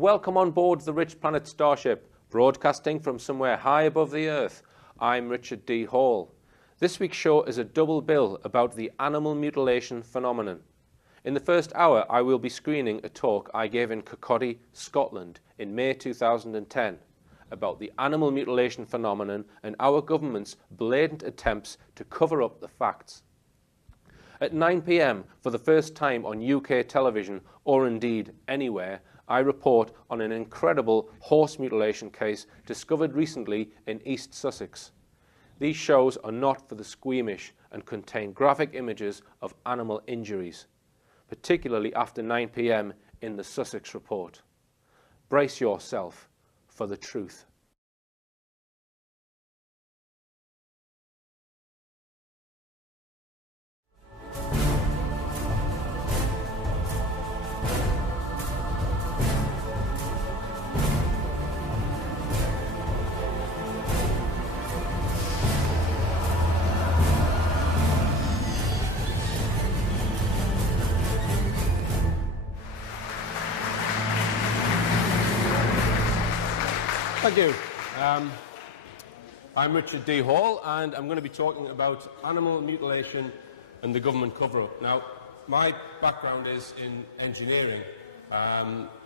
Welcome on board the RichPlanet starship, broadcasting from somewhere high above the Earth. I'm Richard D. Hall. This week's show is a double bill about the animal mutilation phenomenon. In the first hour, I will be screening a talk I gave in Kirkcaldy, Scotland in May 2010 about the animal mutilation phenomenon and our government's blatant attempts to cover up the facts. At 9 p.m, for the first time on UK television, or indeed anywhere, I report on an incredible horse mutilation case discovered recently in East Sussex. These shows are not for the squeamish and contain graphic images of animal injuries, particularly after 9 p.m. in the Sussex Report. Brace yourself for the truth. Thank you. I'm Richard D. Hall, and I'm going to be talking about animal mutilation and the government cover-up. Now, my background is in engineering.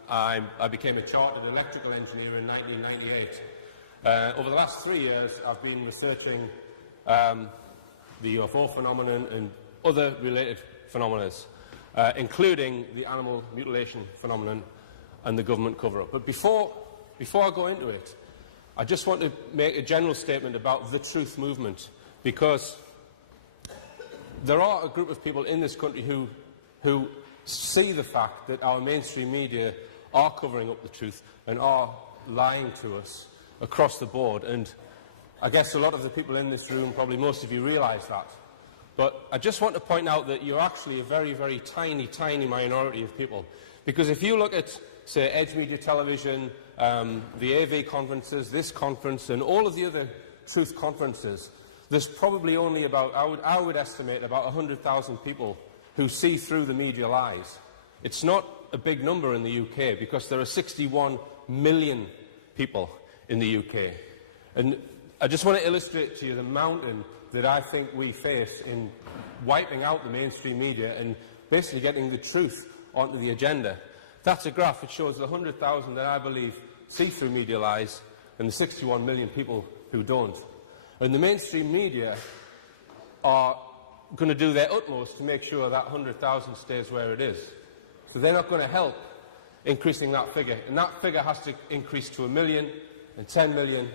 I became a chartered electrical engineer in 1998. Over the last 3 years, I've been researching the UFO phenomenon and other related phenomena, including the animal mutilation phenomenon and the government cover-up. But before I go into it, I just want to make a general statement about the truth movement, because there are a group of people in this country who see the fact that our mainstream media are covering up the truth and are lying to us across the board. And I guess a lot of the people in this room, probably most of you, realise that. But I just want to point out that you're actually a very, very tiny, tiny minority of people. Because if you look at, say, Edge Media Television, the AV conferences, this conference, and all of the other truth conferences, there's probably only about, I would estimate, about 100,000 people who see through the media lies. It's not a big number in the UK, because there are 61 million people in the UK. And I just want to illustrate to you the mountain that I think we face in wiping out the mainstream media and basically getting the truth onto the agenda. That's a graph. It shows the 100,000 that I believe see through media lies and the 61 million people who don't. And the mainstream media are going to do their utmost to make sure that 100,000 stays where it is. So they're not going to help increasing that figure. And that figure has to increase to 1 million and 10 million,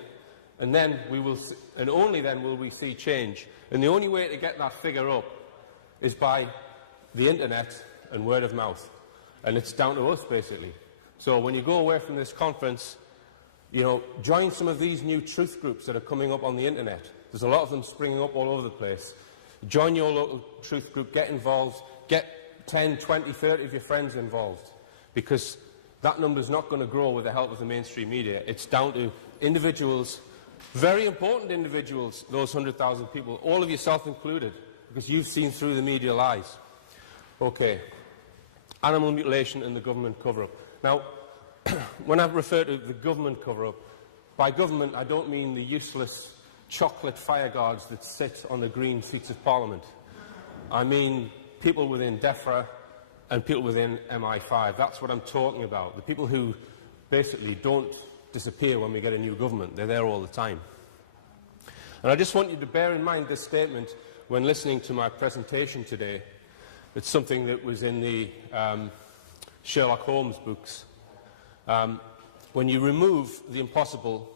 and then we will see, and only then will we see change. And the only way to get that figure up is by the internet and word of mouth. And it's down to us, basically. So when you go away from this conference, you know, join some of these new truth groups that are coming up on the internet. There's a lot of them springing up all over the place. Join your local truth group, get involved, get 10, 20, 30 of your friends involved, because that number's not going to grow with the help of the mainstream media. It's down to individuals, very important individuals, those 100,000 people, all of yourself included, because you've seen through the media lies. Okay. Animal mutilation and the government cover-up. Now, when I refer to the government cover-up, by government I don't mean the useless chocolate fire guards that sit on the green seats of Parliament. I mean people within DEFRA and people within MI5. That's what I'm talking about. The people who basically don't disappear when we get a new government. They're there all the time. And I just want you to bear in mind this statement when listening to my presentation today. It's something that was in the Sherlock Holmes books. When you remove the impossible,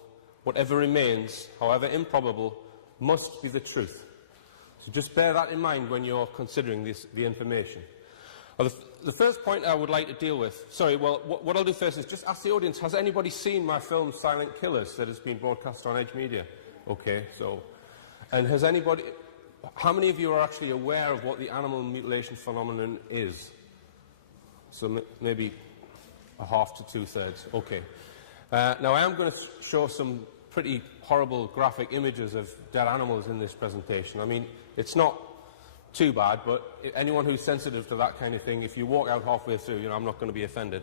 whatever remains, however improbable, must be the truth. So just bear that in mind when you're considering the information. Well, the first point I would like to deal with, what I'll do first is just ask the audience, has anybody seen my film Silent Killers that has been broadcast on Edge Media? Okay, so, and has anybody, how many of you are actually aware of what the animal mutilation phenomenon is? So maybe a half to two-thirds. Okay. Now I am going to show some pretty horrible graphic images of dead animals in this presentation. I mean, it's not too bad, but anyone who's sensitive to that kind of thing, if you walk out halfway through, you know, I'm not going to be offended.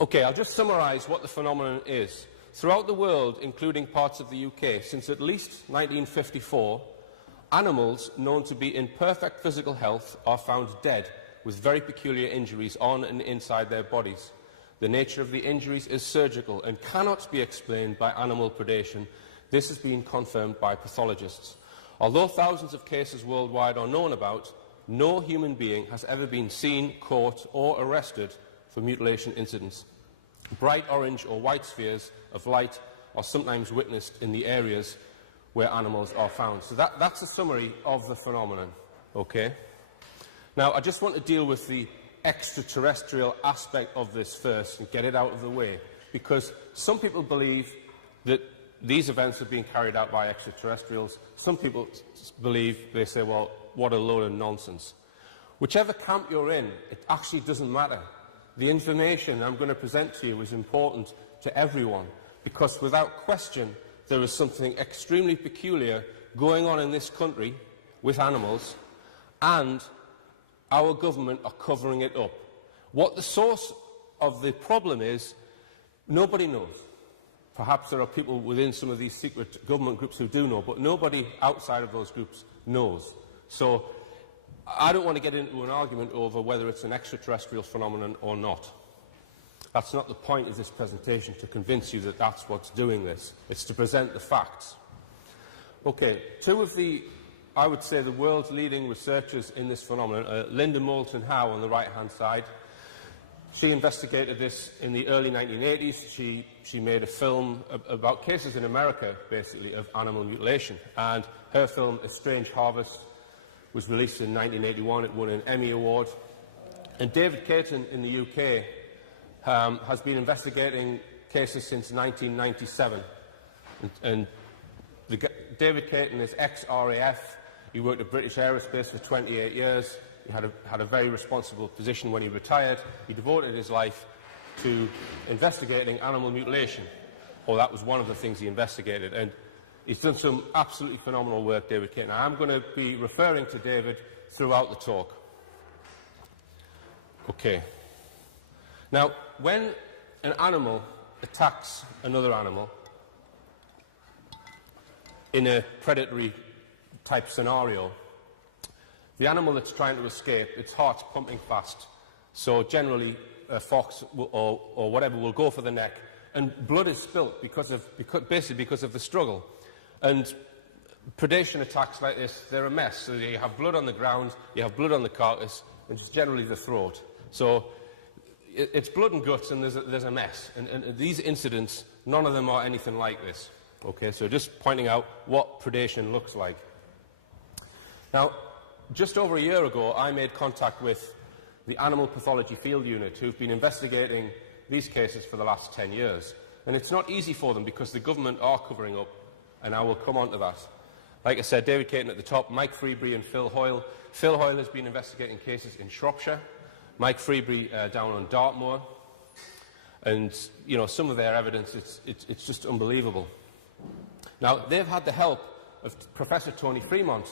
Okay, I'll just summarise what the phenomenon is. Throughout the world, including parts of the UK, since at least 1954, animals known to be in perfect physical health are found dead with very peculiar injuries on and inside their bodies. The nature of the injuries is surgical and cannot be explained by animal predation. This has been confirmed by pathologists. Although thousands of cases worldwide are known about, no human being has ever been seen, caught or arrested for mutilation incidents. Bright orange or white spheres of light are sometimes witnessed in the areas where animals are found. So that's a summary of the phenomenon. Okay? Now, I just want to deal with the extraterrestrial aspect of this first and get it out of the way, because some people believe that these events are being carried out by extraterrestrials. Some people believe, they say, well, what a load of nonsense. Whichever camp you're in, it actually doesn't matter. The information I'm going to present to you is important to everyone, because without question there is something extremely peculiar going on in this country with animals, and our government are covering it up. What the source of the problem is, nobody knows. Perhaps there are people within some of these secret government groups who do know, but nobody outside of those groups knows. So I don't want to get into an argument over whether it's an extraterrestrial phenomenon or not. That's not the point of this presentation, to convince you that that's what's doing this. It's to present the facts. Okay, two of the, I would say, the world's leading researchers in this phenomenon, Linda Moulton Howe on the right-hand side. She investigated this in the early 1980s. She made a film about cases in America, basically, of animal mutilation. And her film, A Strange Harvest, was released in 1981. It won an Emmy Award. And David Caton in the UK has been investigating cases since 1997. David Caton is ex-RAF. He worked at British Aerospace for 28 years. He had a very responsible position when he retired. He devoted his life to investigating animal mutilation. Or that was one of the things he investigated. And he's done some absolutely phenomenal work, David Caton. I'm going to be referring to David throughout the talk. Okay. Now, when an animal attacks another animal in a predatory type scenario, the animal that's trying to escape, its heart's pumping fast. So generally, a fox or whatever will go for the neck, and blood is spilt basically because of the struggle. And predation attacks like this, they're a mess. So you have blood on the ground, you have blood on the carcass, and just generally the throat. So it's blood and guts, and there's a mess. And these incidents, none of them are anything like this. Okay, so just pointing out what predation looks like. Now, just over a year ago, I made contact with the Animal Pathology Field Unit, who've been investigating these cases for the last 10 years. And it's not easy for them, because the government are covering up, and I will come on to that. Like I said, David Caton at the top, Mike Freebury and Phil Hoyle. Phil Hoyle has been investigating cases in Shropshire, Mike Freebury down on Dartmoor. And, you know, some of their evidence, it's just unbelievable. Now, they've had the help of Professor Tony Fremont,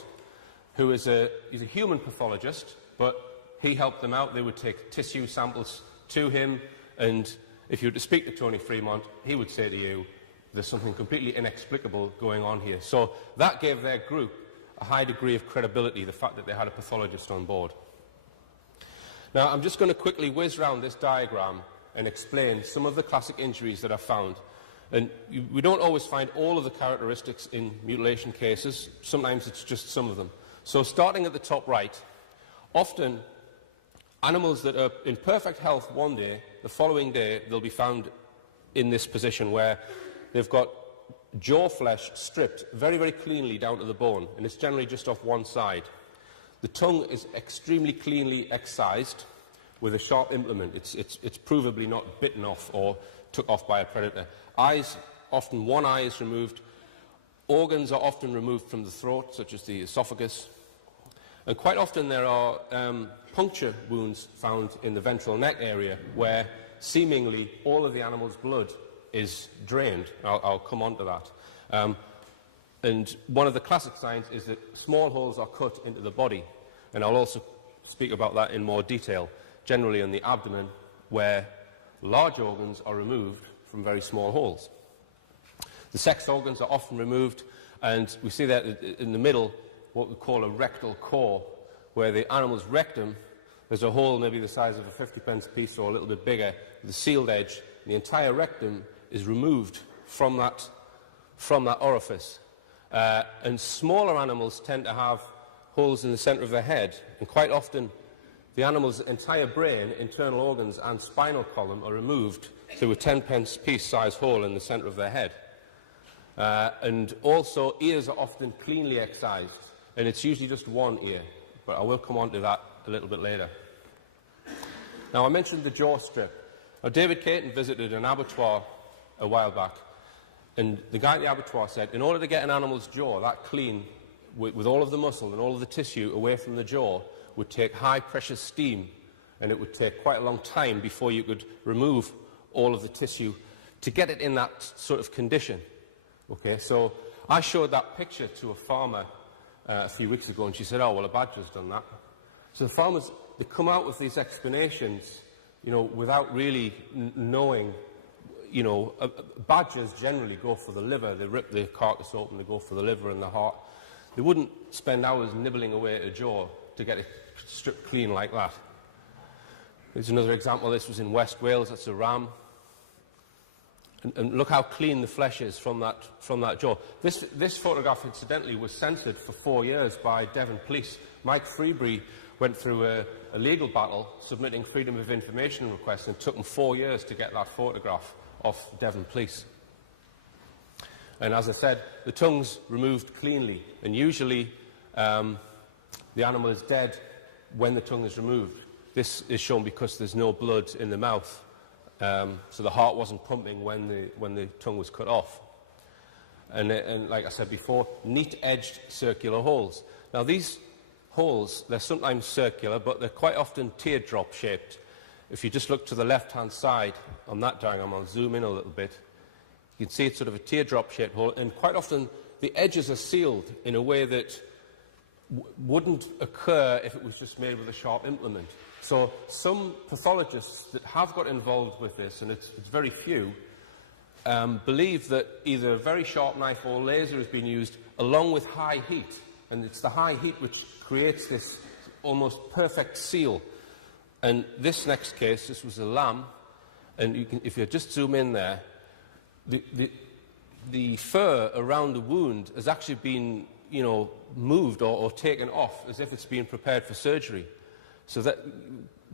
who is he's a human pathologist, but he helped them out. They would take tissue samples to him, and if you were to speak to Tony Fremont, he would say to you, there's something completely inexplicable going on here. So that gave their group a high degree of credibility, the fact that they had a pathologist on board. Now, I'm just going to quickly whiz round this diagram and explain some of the classic injuries that are found. And we don't always find all of the characteristics in mutilation cases. Sometimes it's just some of them. So starting at the top right, often animals that are in perfect health one day, the following day they'll be found in this position where they've got jaw flesh stripped very, very cleanly down to the bone, and it's generally just off one side. The tongue is extremely cleanly excised with a sharp implement. It's provably not bitten off or took off by a predator. Eyes, often one eye is removed. Organs are often removed from the throat, such as the esophagus. And quite often there are puncture wounds found in the ventral neck area where seemingly all of the animal's blood is drained. I'll come on to that. And one of the classic signs is that small holes are cut into the body. And I'll also speak about that in more detail, generally in the abdomen, where large organs are removed from very small holes. The sex organs are often removed, and we see that in the middle, what we call a rectal core, where the animal's rectum, there's a hole maybe the size of a 50p piece or a little bit bigger, with a sealed edge. The entire rectum is removed from that orifice. And smaller animals tend to have holes in the centre of their head, and quite often the animal's entire brain, internal organs and spinal column are removed through a 10p piece size hole in the centre of their head. And also ears are often cleanly excised, and it's usually just one ear, but I will come on to that a little bit later. Now, I mentioned the jaw strip. Now, David Caton visited an abattoir a while back, and the guy at the abattoir said, in order to get an animal's jaw that clean, with all of the muscle and all of the tissue away from the jaw, would take high-pressure steam, and it would take quite a long time before you could remove all of the tissue to get it in that sort of condition. Okay, so I showed that picture to a farmer a few weeks ago, and she said, oh, well, a badger's done that. So the farmers, they come out with these explanations, you know, without really knowing, you know, badgers generally go for the liver. They rip the carcass open, they go for the liver and the heart. They wouldn't spend hours nibbling away at a jaw to get it stripped clean like that. Here's another example. This was in West Wales. That's a ram. And look how clean the flesh is from that jaw. This photograph, incidentally, was censored for 4 years by Devon police. Mike Freebury went through a legal battle submitting freedom of information requests, and it took him 4 years to get that photograph off Devon police. And as I said, the tongue's removed cleanly, and usually the animal is dead when the tongue is removed. This is shown because there's no blood in the mouth. So the heart wasn't pumping when the tongue was cut off. And like I said before, neat-edged circular holes. Now these holes, they're sometimes circular, but they're quite often teardrop-shaped. If you just look to the left-hand side on that diagram, I'll zoom in a little bit, you can see it's sort of a teardrop-shaped hole, and quite often the edges are sealed in a way that wouldn't occur if it was just made with a sharp implement. So some pathologists that have got involved with this, and it's very few, believe that either a very sharp knife or laser has been used along with high heat. And it's the high heat which creates this almost perfect seal. And this next case, this was a lamb, and you can, if you just zoom in there, the fur around the wound has actually been, you know, moved or taken off as if it's been prepared for surgery. So that,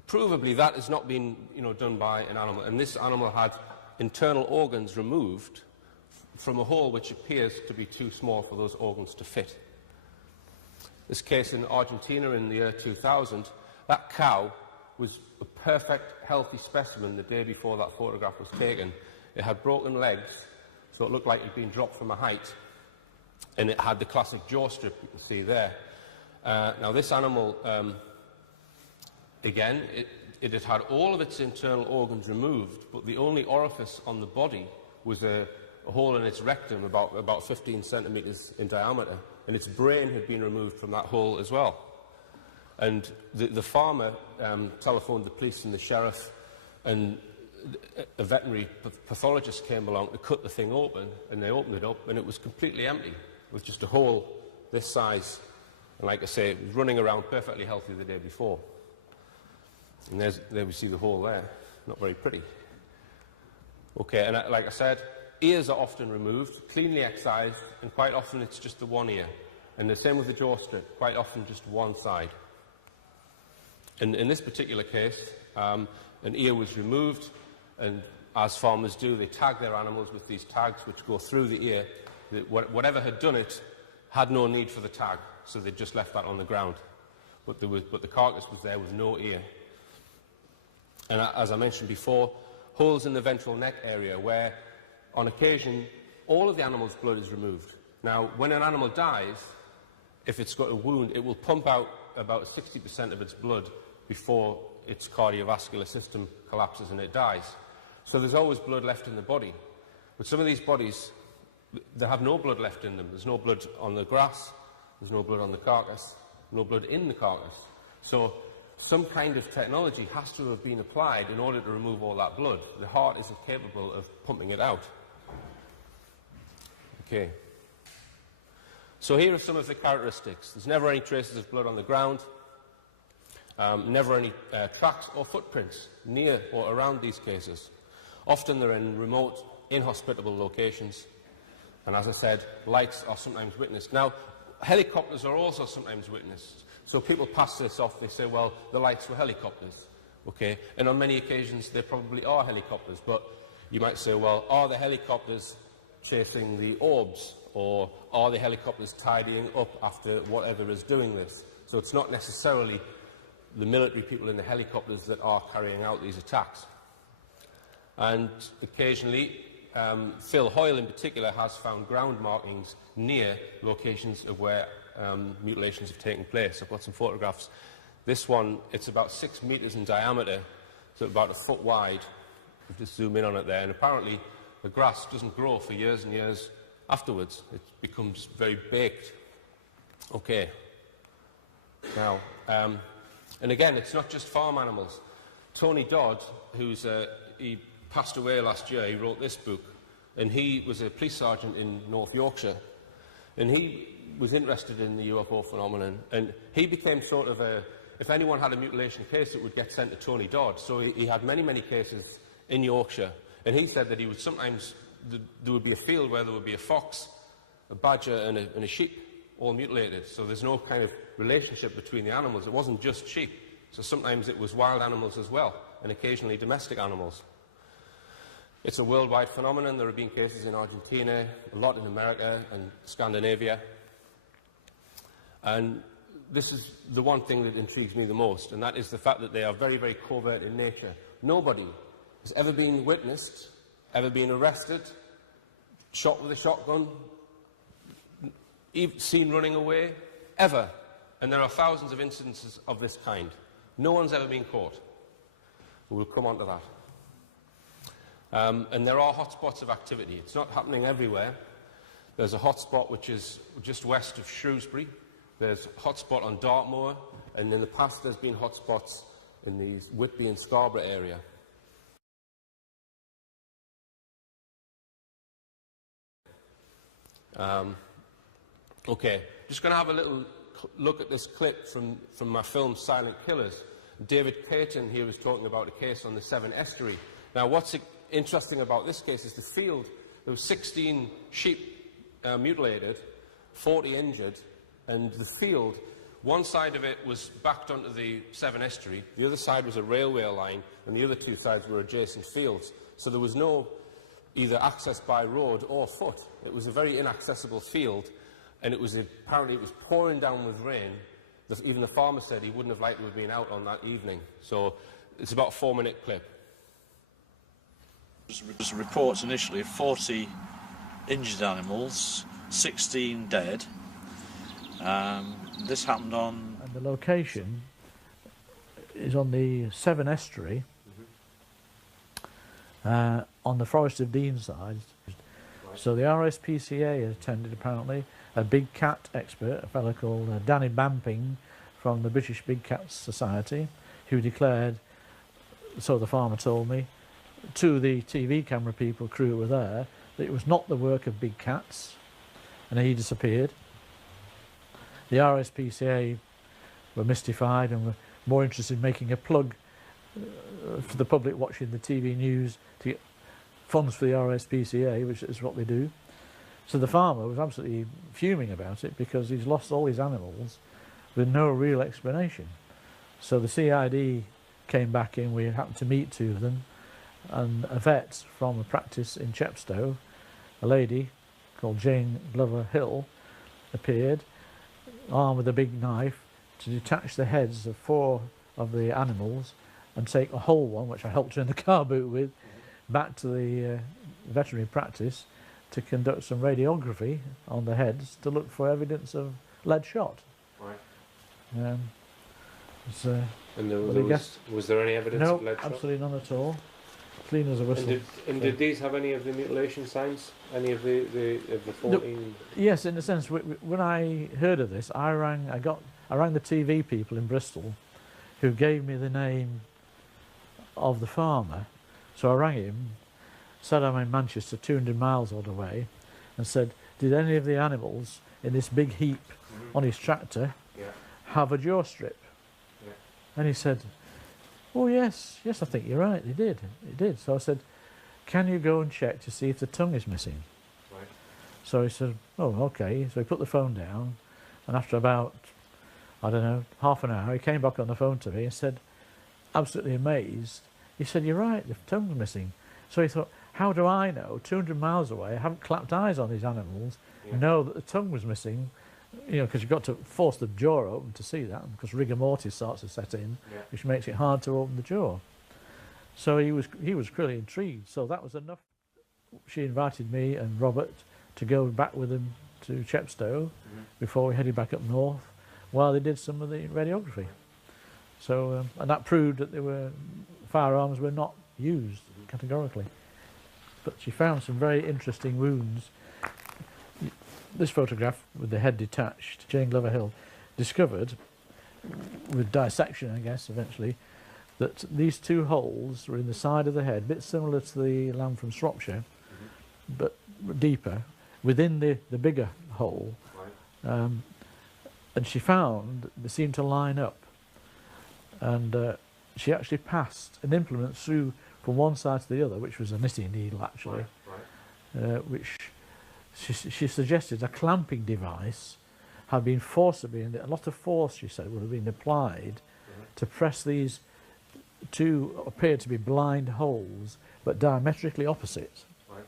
provably, that has not been, you know, done by an animal. And this animal had internal organs removed from a hole which appears to be too small for those organs to fit. This case in Argentina in the year 2000, that cow was a perfect, healthy specimen the day before that photograph was taken. It had broken legs, so it looked like it had been dropped from a height. And it had the classic jaw strip you can see there. Now this animal... Again, it had had all of its internal organs removed, but the only orifice on the body was a hole in its rectum about 15 centimetres in diameter, and its brain had been removed from that hole as well. And the farmer telephoned the police and the sheriff, and a veterinary pathologist came along to cut the thing open, and they opened it up, and it was completely empty, with just a hole this size. And like I say, it was running around perfectly healthy the day before. And there we see the hole there. Not very pretty. Okay, and like I said, ears are often removed, cleanly excised, and quite often it's just the one ear. And the same with the jaw strip, quite often just one side. And in this particular case, an ear was removed, and as farmers do, they tag their animals with these tags which go through the ear. Whatever had done it had no need for the tag, so they just left that on the ground. But the carcass was there with no ear. And as I mentioned before, holes in the ventral neck area where, on occasion, all of the animal's blood is removed. Now, when an animal dies, if it's got a wound, it will pump out about 60% of its blood before its cardiovascular system collapses and it dies. So there's always blood left in the body. But some of these bodies, they have no blood left in them. There's no blood on the grass, there's no blood on the carcass, no blood in the carcass. So some kind of technology has to have been applied in order to remove all that blood. The heart isn't capable of pumping it out. Okay. So here are some of the characteristics. There's never any traces of blood on the ground, never any tracks or footprints near or around these cases. Often they're in remote, inhospitable locations, and as I said, lights are sometimes witnessed. Now, helicopters are also sometimes witnessed. So people pass this off, they say, well, the lights were helicopters. Okay? And on many occasions, they probably are helicopters, but you might say, well, are the helicopters chasing the orbs, or are the helicopters tidying up after whatever is doing this? So it's not necessarily the military people in the helicopters that are carrying out these attacks. And occasionally, Phil Hoyle in particular has found ground markings near locations of where mutilations have taken place. I've got some photographs. This one, it's about 6 metres in diameter, so about 1 foot wide. We'll just zoom in on it there, and apparently the grass doesn't grow for years and years afterwards. It becomes very baked. Okay. Now, and again, it's not just farm animals. Tony Dodd, he passed away last year, he wrote this book, and he was a police sergeant in North Yorkshire, and he was interested in the UFO phenomenon, and he became sort of if anyone had a mutilation case, it would get sent to Tony Dodd. So he had many, many cases in Yorkshire, and he said that he would sometimes, there would be a field where there would be a fox, a badger and a sheep, all mutilated. So there's no kind of relationship between the animals. It wasn't just sheep. So sometimes it was wild animals as well, and occasionally domestic animals. It's a worldwide phenomenon. There have been cases in Argentina, a lot in America and Scandinavia. And this is the one thing that intrigues me the most, and that is the fact that they are very, very covert in nature. Nobody has ever been witnessed, ever been arrested, shot with a shotgun, seen running away, ever. And there are thousands of instances of this kind. No one's ever been caught. We'll come on to that. And there are hotspots of activity. It's not happening everywhere. There's a hotspot which is just west of Shrewsbury. There's a hotspot on Dartmoor, and in the past there's been hotspots in the Whitby and Scarborough area. Okay, just going to have a little look at this clip from my film Silent Killers. David Payton here was talking about a case on the Severn Estuary. Now, what's interesting about this case is the field. There were 16 sheep mutilated, 40 injured, and the field, one side of it was backed onto the Severn Estuary, the other side was a railway line, and the other two sides were adjacent fields. So there was no either access by road or foot. It was a very inaccessible field, and apparently it was pouring down with rain. Even the farmer said he wouldn't have liked to have been out on that evening. So it's about a 4-minute clip. There's reports initially of 40 injured animals, 16 dead. This happened on... And the location is on the Severn Estuary, on the Forest of Dean side. Right. So the RSPCA attended, apparently, a big cat expert, a fellow called Danny Bamping from the British Big Cat Society, who declared, so the farmer told me, to the TV camera people, crew who were there, that it was not the work of big cats, and he disappeared. The RSPCA were mystified and were more interested in making a plug for the public watching the TV news to get funds for the RSPCA, which is what they do. So the farmer was absolutely fuming about it because he's lost all his animals with no real explanation. So the CID came back in, we happened to meet two of them, and a vet from a practice in Chepstow, a lady called Jane Glover Hill, appeared, armed with a big knife, to detach the heads of 4 of the animals and take a whole one, which I helped her in the car boot with, back to the veterinary practice to conduct some radiography on the heads to look for evidence of lead shot. Right. And was there any evidence of lead shot? No, absolutely none at all. Clean as a whistle. And did these have any of the mutilation signs? Any of the 14? Yes, in a sense. When I heard of this, I rang the TV people in Bristol, who gave me the name of the farmer. So I rang him, said I'm in Manchester, 200 miles odd away, and said, did any of the animals in this big heap on his tractor have a jaw strip? And he said, oh yes, I think you're right, it did. So I said, can you go and check to see if the tongue is missing? Right. So he said, oh, okay. So he put the phone down, and after about, I don't know, half an hour, he came back on the phone to me and said, absolutely amazed, he said, you're right, the tongue's missing. So he thought, how do I know, 200 miles away, I haven't clapped eyes on these animals, know that the tongue was missing, you know, because you've got to force the jaw open to see that, because rigor mortis starts to set in, which makes it hard to open the jaw. So he was really intrigued. So that was enough. She invited me and Robert to go back with him to Chepstow before we headed back up north, while they did some of the radiography. So and that proved that firearms were not used categorically. But she found some very interesting wounds. This photograph with the head detached, Jane Glover Hill, discovered, with dissection I guess eventually, that these two holes were in the side of the head, a bit similar to the lamb from Shropshire, but deeper, within the bigger hole. Right. And she found they seemed to line up. And she actually passed an implement through from one side to the other, which was a knitting needle actually, which she suggested a clamping device had been forcibly, and a lot of force, she said, would have been applied to press these two appeared to be blind holes, but diametrically opposite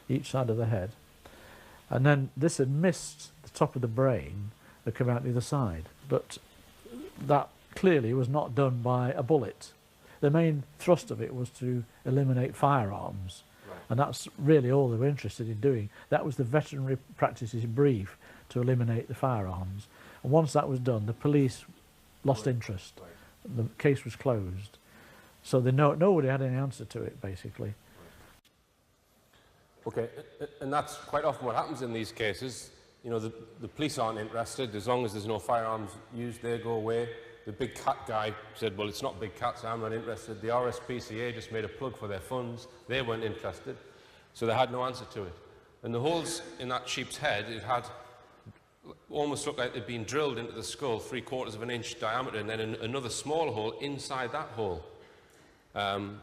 each side of the head. And then this had missed the top of the brain that came out the other side. But that clearly was not done by a bullet. The main thrust of it was to eliminate firearms. And that's really all they were interested in doing. That was the veterinary practices in brief, to eliminate the firearms. And once that was done, the police lost interest. The case was closed. So nobody had any answer to it, basically. Okay, and that's quite often what happens in these cases. You know, the police aren't interested. As long as there's no firearms used, they go away. The big cat guy said, well, it's not big cats, I'm not interested. The RSPCA just made a plug for their funds. They weren't interested. So they had no answer to it. And the holes in that sheep's head, it had almost looked like they'd been drilled into the skull, 3/4 of an inch diameter, and then another small hole inside that hole. And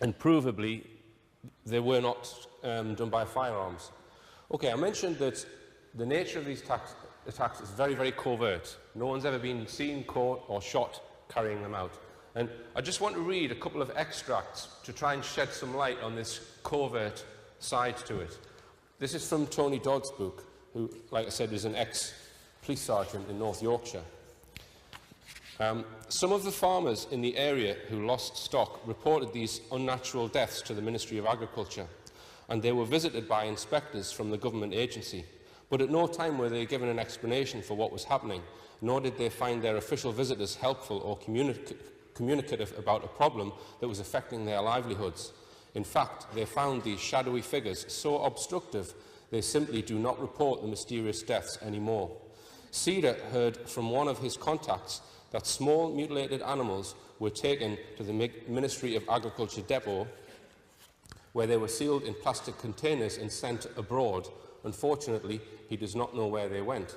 provably, they were not done by firearms. Okay, I mentioned that the nature of these attacks is very, very covert. No one's ever been seen, caught, or shot carrying them out. And I just want to read a couple of extracts to try and shed some light on this covert side to it. This is from Tony Dodd's book, who, like I said, is an ex-police sergeant in North Yorkshire. Some of the farmers in the area who lost stock reported these unnatural deaths to the Ministry of Agriculture, and they were visited by inspectors from the government agency. But at no time were they given an explanation for what was happening, nor did they find their official visitors helpful or communicative about a problem that was affecting their livelihoods. In fact, they found these shadowy figures so obstructive they simply do not report the mysterious deaths anymore. Cedar heard from one of his contacts that small mutilated animals were taken to the Ministry of Agriculture depot, where they were sealed in plastic containers and sent abroad. Unfortunately, he does not know where they went.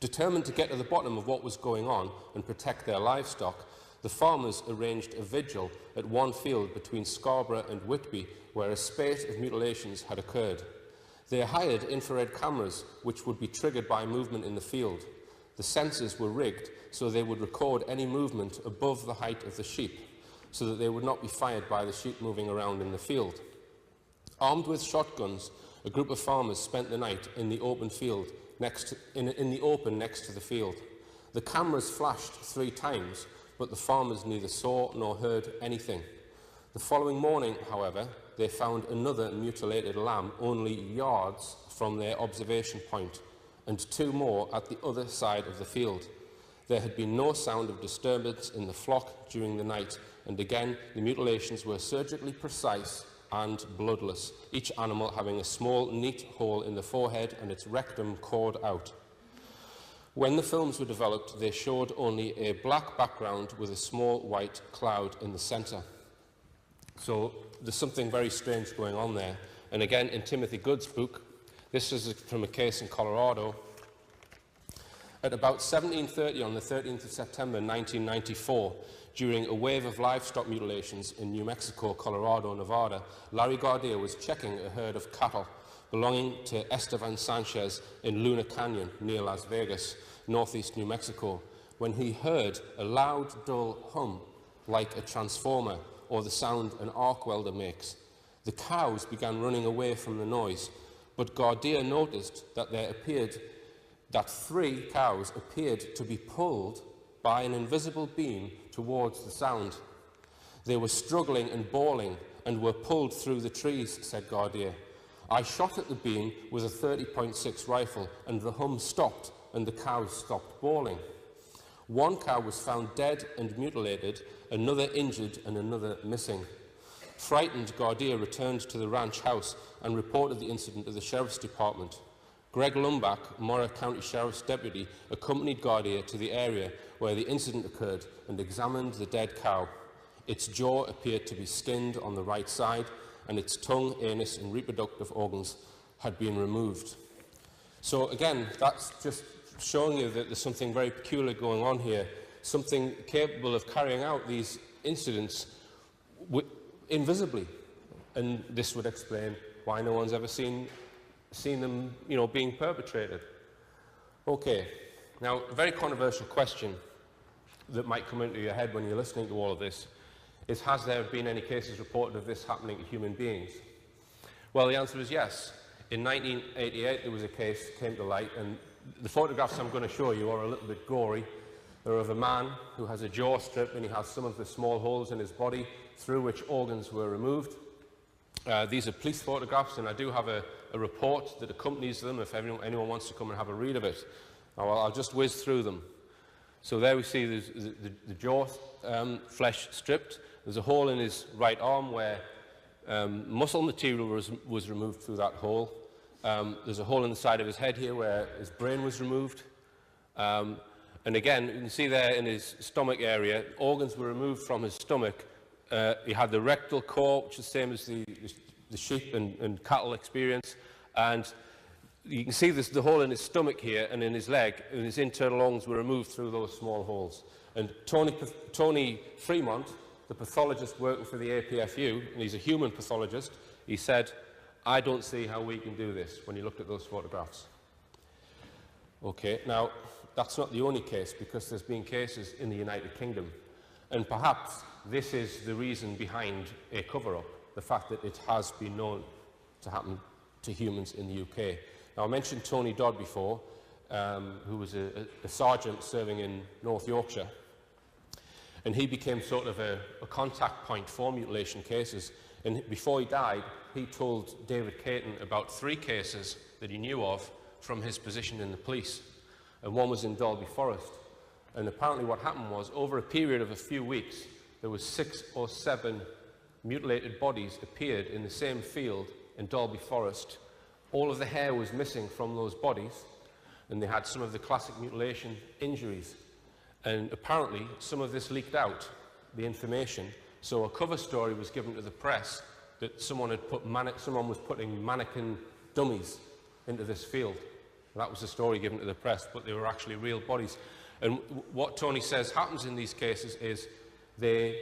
Determined to get to the bottom of what was going on and protect their livestock, the farmers arranged a vigil at one field between Scarborough and Whitby, where a spate of mutilations had occurred. They hired infrared cameras, which would be triggered by movement in the field. The sensors were rigged so they would record any movement above the height of the sheep, so that they would not be fired by the sheep moving around in the field. Armed with shotguns, a group of farmers spent the night in the open field in the open next to the field. The cameras flashed 3 times, but the farmers neither saw nor heard anything. The following morning, however, they found another mutilated lamb only yards from their observation point, and 2 more at the other side of the field. There had been no sound of disturbance in the flock during the night, and again the mutilations were surgically precise and bloodless, each animal having a small, neat hole in the forehead and its rectum cored out. When the films were developed, they showed only a black background with a small white cloud in the centre. So there's something very strange going on there. And again, in Timothy Good's book, this is from a case in Colorado. At about 1730, on the 13th of September 1994, during a wave of livestock mutilations in New Mexico, Colorado, Nevada, Larry Gardia was checking a herd of cattle belonging to Esteban Sanchez in Luna Canyon near Las Vegas, northeast New Mexico, when he heard a loud, dull hum like a transformer or the sound an arc welder makes. The cows began running away from the noise, but Gardia noticed that that 3 cows appeared to be pulled by an invisible beam towards the sound. They were struggling and bawling and were pulled through the trees, said Gardia. I shot at the beam with a 30.6 rifle and the hum stopped and the cows stopped bawling. 1 cow was found dead and mutilated, another injured and another missing. Frightened, Gardia returned to the ranch house and reported the incident to the Sheriff's Department. Greg Lumbach, Mora County Sheriff's deputy, accompanied Gardia to the area where the incident occurred and examined the dead cow. Its jaw appeared to be skinned on the right side, and its tongue, anus and reproductive organs had been removed. So again, that's just showing you that there's something very peculiar going on here, something capable of carrying out these incidents invisibly. And this would explain why no one's ever seen them, being perpetrated. Okay, now a very controversial question that might come into your head when you're listening to all of this is, has there been any cases reported of this happening to human beings? Well, the answer is yes. In 1988, there was a case that came to light, and the photographs I'm going to show you are a little bit gory. They're of a man who has a jaw strip, and he has some of the small holes in his body through which organs were removed. These are police photographs, and I do have a report that accompanies them if anyone wants to come and have a read of it. Now, I'll just whiz through them. So there we see the jaw flesh stripped. There's a hole in his right arm where muscle material was removed through that hole. There's a hole in the side of his head here where his brain was removed. And again, you can see there in his stomach area, organs were removed from his stomach. He had the rectal core, which is the same as the sheep and cattle experience. And you can see the hole in his stomach here and in his leg, and his internal organs were removed through those small holes. And Tony Fremont, the pathologist working for the APFU, and he's a human pathologist, he said, I don't see how we can do this when he looked at those photographs. Okay, now, that's not the only case, because there's been cases in the United Kingdom. And perhaps this is the reason behind a cover-up, the fact that it has been known to happen to humans in the UK. Now, I mentioned Tony Dodd before, who was a sergeant serving in North Yorkshire. And he became sort of a contact point for mutilation cases. And before he died, he told David Caton about 3 cases that he knew of from his position in the police. And one was in Dalby Forest. And apparently what happened was, over a period of a few weeks, there was 6 or 7 mutilated bodies appeared in the same field in Dalby Forest. All of the hair was missing from those bodies, and they had some of the classic mutilation injuries. And apparently, some of this leaked out, the information. So a cover story was given to the press that someone was putting mannequin dummies into this field. And that was the story given to the press, but they were actually real bodies. And what Tony says happens in these cases is they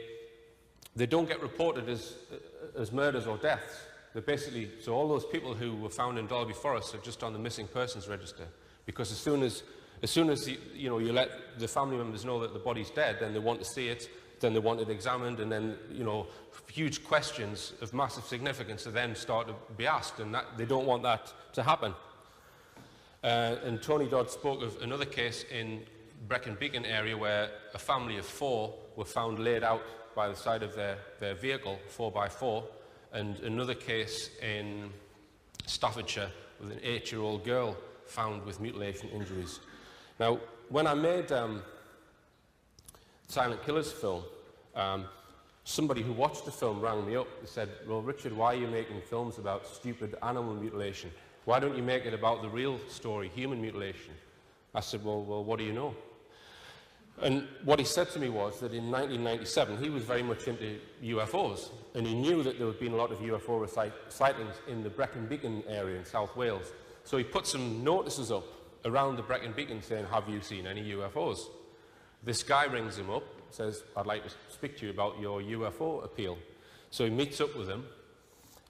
don't get reported as murders or deaths. They're basically, so all those people who were found in Dalby Forest are just on the missing persons register, because as soon as you let the family members know that the body's dead, then they want to see it, then they want it examined, and then huge questions of massive significance are then start to be asked, and they don't want that to happen. And Tony Dodd spoke of another case in Brecon Beacon area where a family of 4 were found laid out by the side of their vehicle, 4x4, and another case in Staffordshire with an 8-year-old girl found with mutilation injuries. Now, when I made Silent Killers film, somebody who watched the film rang me up and said, well, Richard, why are you making films about stupid animal mutilation? Why don't you make it about the real story, human mutilation? I said, well, what do you know? And what he said to me was that in 1997, he was very much into UFOs, and he knew that there had been a lot of UFO sightings in the Brecon Beacon area in South Wales. So he put some notices up around the Brecon Beacon saying, have you seen any UFOs? This guy rings him up, says, I'd like to speak to you about your UFO appeal. So he meets up with him.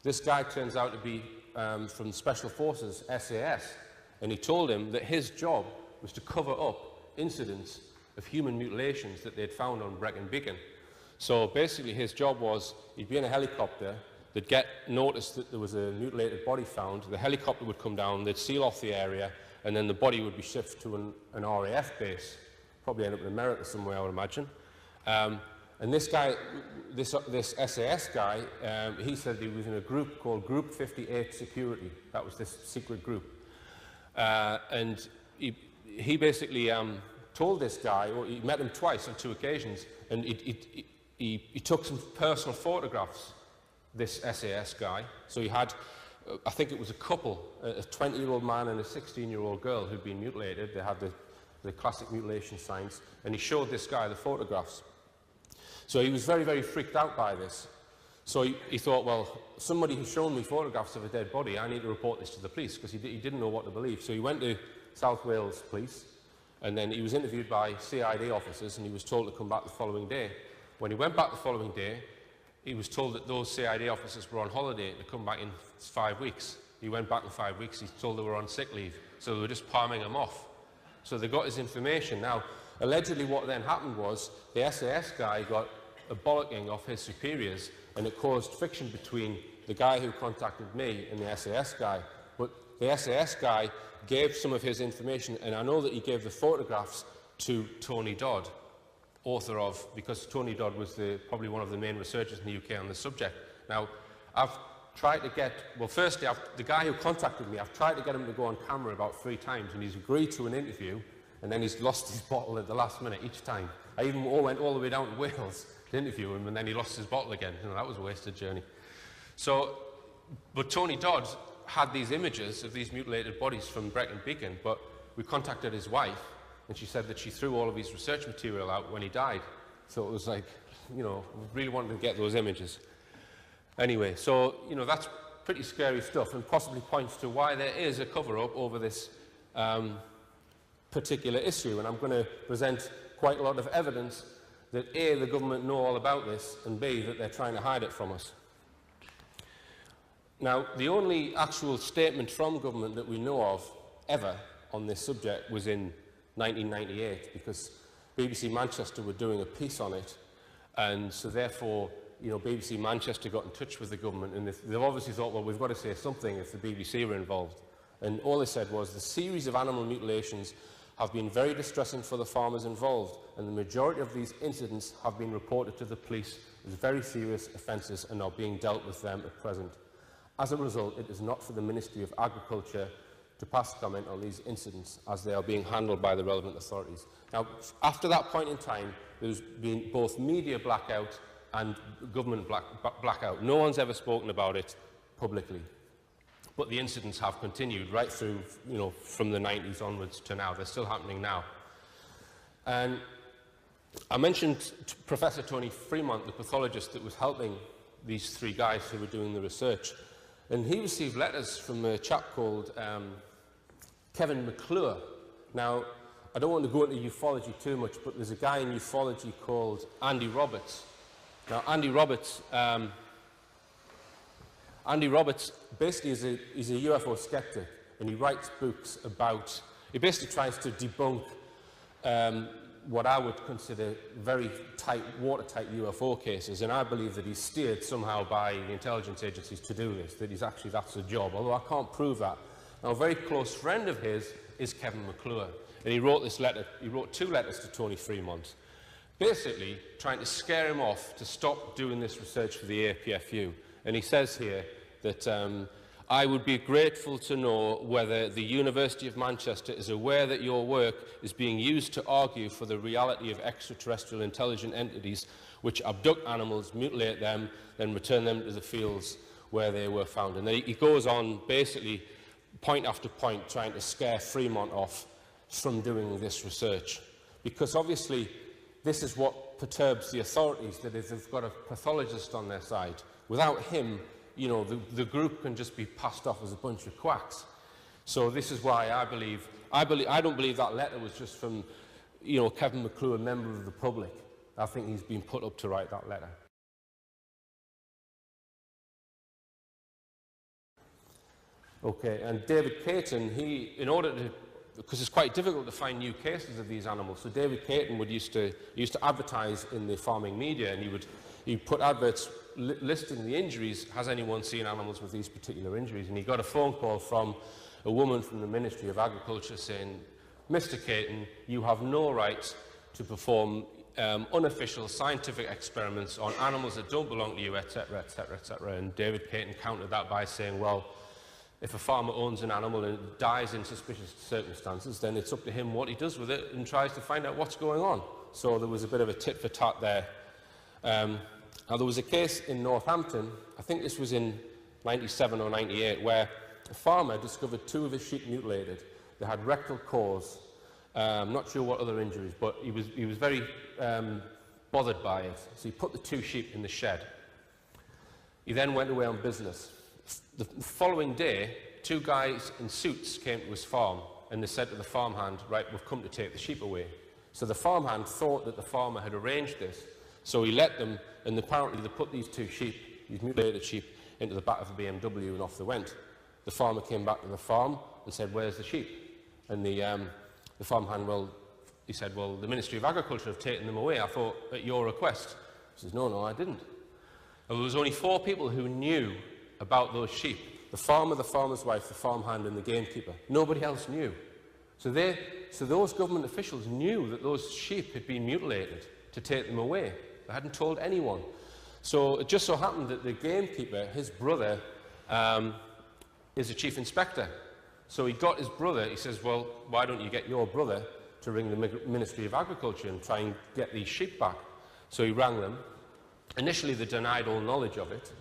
This guy turns out to be from Special Forces, SAS, and he told him that his job was to cover up incidents of human mutilations that they'd found on Brecon Beacon. So basically his job was, he'd be in a helicopter, they'd get notice that there was a mutilated body found, the helicopter would come down, they'd seal off the area, and then the body would be shipped to an RAF base, probably end up in America somewhere, I would imagine. And this guy, this SAS guy, he said he was in a group called Group 58 Security. That was this secret group. And he basically told this guy, or he met him twice on 2 occasions, and he took some personal photographs, this SAS guy. So he had, I think it was a couple, a 20-year-old man and a 16-year-old girl who'd been mutilated. They had the classic mutilation signs, and he showed this guy the photographs. So he was very, very freaked out by this. So he thought, well, somebody who's shown me photographs of a dead body, I need to report this to the police, because he didn't know what to believe. So he went to South Wales Police, and then he was interviewed by CID officers, and he was told to come back the following day. When he went back the following day, he was told that those CID officers were on holiday to come back in 5 weeks. He went back in 5 weeks, he's told they were on sick leave, so they were just palming him off. So they got his information. Now, allegedly what then happened was the SAS guy got a bollocking off his superiors, and it caused friction between the guy who contacted me and the SAS guy. But the SAS guy gave some of his information, and I know that he gave the photographs to Tony Dodd, author of, because Tony Dodd was probably one of the main researchers in the UK on this subject. Now, I've tried to get, well, firstly, the guy who contacted me, I've tried to get him to go on camera about 3 times, and he's agreed to an interview, and then he's lost his bottle at the last minute each time. I even went all the way down to Wales to interview him, and then he lost his bottle again. You know, that was a wasted journey. So, but Tony Dodd had these images of these mutilated bodies from Brecon Beacon, but we contacted his wife, and she said that she threw all of his research material out when he died. So it was like, you know, we really wanted to get those images. Anyway, so, you know, that's pretty scary stuff, and possibly points to why there is a cover-up over this particular issue. And I'm going to present quite a lot of evidence that A, the government know all about this, and B, that they're trying to hide it from us. Now, the only actual statement from government that we know of ever on this subject was in 1998, because BBC Manchester were doing a piece on it, and so therefore, you know, BBC Manchester got in touch with the government, and they've obviously thought, well, we've got to say something if the BBC were involved. And all they said was, the series of animal mutilations have been very distressing for the farmers involved, and the majority of these incidents have been reported to the police as very serious offences and are being dealt with them at present. As a result, it is not for the Ministry of Agriculture to pass comment on these incidents, as they are being handled by the relevant authorities. Now, after that point in time, there's been both media blackout and government blackout. No one's ever spoken about it publicly. But the incidents have continued right through, you know, from the 90s onwards to now. They're still happening now. And I mentioned Professor Tony Fremont, the pathologist that was helping these 3 guys who were doing the research. And he received letters from a chap called Kevin McClure. Now, I don't want to go into ufology too much, but there's a guy in ufology called Andy Roberts. Now, Andy Roberts basically is a UFO skeptic, and he writes books about, he basically tries to debunk what I would consider very tight, watertight UFO cases, and I believe that he's steered somehow by the intelligence agencies to do this, that he's actually, that's the job, although I can't prove that. Now, a very close friend of his is Kevin McClure, and he wrote this letter, he wrote 2 letters to Tony Fremont, basically trying to scare him off to stop doing this research for the APFU. And he says here that I would be grateful to know whether the University of Manchester is aware that your work is being used to argue for the reality of extraterrestrial intelligent entities which abduct animals, mutilate them, then return them to the fields where they were found. And then he goes on basically point after point trying to scare Fremont off from doing this research, because obviously this is what perturbs the authorities, that is, they've got a pathologist on their side. Without him, you know, the group can just be passed off as a bunch of quacks. So this is why I don't believe that letter was just from, you know, Kevin McClure, a member of the public. I think he's been put up to write that letter. Okay, and David Caton, in order to, because it's quite difficult to find new cases of these animals, so David Caton used to advertise in the farming media, and he'd put adverts listing the injuries. Has anyone seen animals with these particular injuries? And he got a phone call from a woman from the Ministry of Agriculture saying, Mr. Caton, you have no right to perform unofficial scientific experiments on animals that don't belong to you, etc., etc., etc. And David Caton countered that by saying, well, if a farmer owns an animal and it dies in suspicious circumstances, then it's up to him what he does with it and tries to find out what's going on. So there was a bit of a tit for tat there. Now, there was a case in Northampton, I think this was in 97 or 98, where a farmer discovered 2 of his sheep mutilated. They had rectal cores. I'm not sure what other injuries, but he was very bothered by it. So he put the 2 sheep in the shed. He then went away on business. The following day, 2 guys in suits came to his farm, and they said to the farmhand, right, we've come to take the sheep away. So the farmhand thought that the farmer had arranged this, so he let them, and apparently they put these 2 sheep, these mutilated sheep, into the back of a BMW, and off they went. The farmer came back to the farm and said, where's the sheep? And the farmhand, well, he said, well, the Ministry of Agriculture have taken them away, I thought, at your request. He says, no, I didn't. And there was only 4 people who knew about those sheep: the farmer, the farmer's wife, the farmhand, and the gamekeeper. Nobody else knew. So those government officials knew that those sheep had been mutilated to take them away. They hadn't told anyone. So it just so happened that the gamekeeper, his brother, is a chief inspector. So he got his brother, he says, well, why don't you get your brother to ring the Ministry of Agriculture and try and get these sheep back? So he rang them. Initially, they denied all knowledge of it.